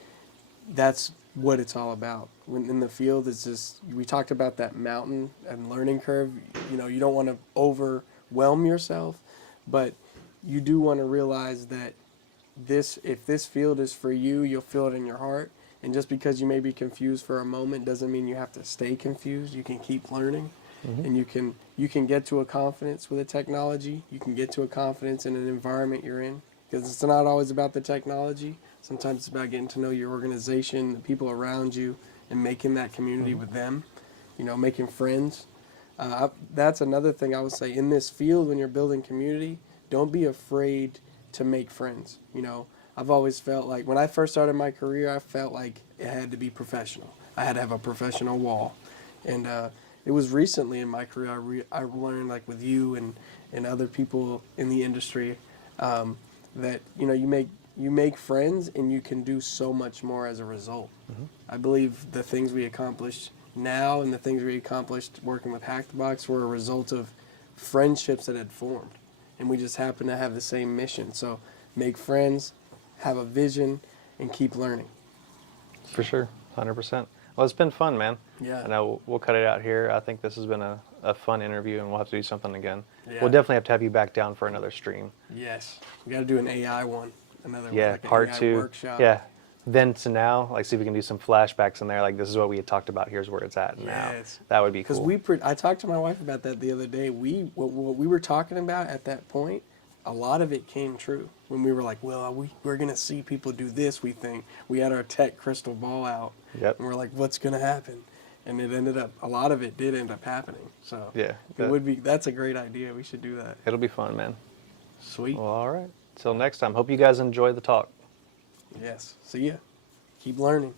that's what it's all about. When in the field, it's just, we talked about that mountain and learning curve. You know, you don't want to overwhelm yourself, but you do want to realize that if this field is for you, you'll feel it in your heart. And just because you may be confused for a moment doesn't mean you have to stay confused. You can keep learning, and you can get to a confidence with a technology. You can get to a confidence in an environment you're in, because it's not always about the technology. Sometimes it's about getting to know your organization, the people around you, and making that community with them. You know, making friends. That's another thing I would say in this field. When you're building community, don't be afraid to make friends. You know, I've always felt like when I first started my career, I felt like it had to be professional. I had to have a professional wall. And it was recently in my career I learned, like with you and other people in the industry, that, you know, you make friends and you can do so much more as a result. I believe the things we accomplished now and the things we accomplished working with Hack the Box were a result of friendships that had formed. And we just happen to have the same mission. So make friends, have a vision, and keep learning. For sure, 100%. Well, it's been fun, man. Yeah. I know we'll cut it out here. I think this has been a fun interview, and we'll have to do something again. Yeah. We'll definitely have to have you back down for another stream. Yes. We got to do an AI one. Another Yeah, one, like part an AI 2. workshop. Yeah. Then to now, like, see if we can do some flashbacks in there. Like, this is what we had talked about. Here's where it's at now. Yes. That would be cool. Because I talked to my wife about that the other day. What we were talking about at that point, a lot of it came true. When we were like, well, we're going to see people do this, we think. We had our tech crystal ball out. Yep. And we're like, what's going to happen? And it ended up, a lot of it did end up happening. So Yeah, that's a great idea. We should do that. It'll be fun, man. Sweet. Well, all right. Till next time. Hope you guys enjoy the talk. Yes. See ya. Keep learning.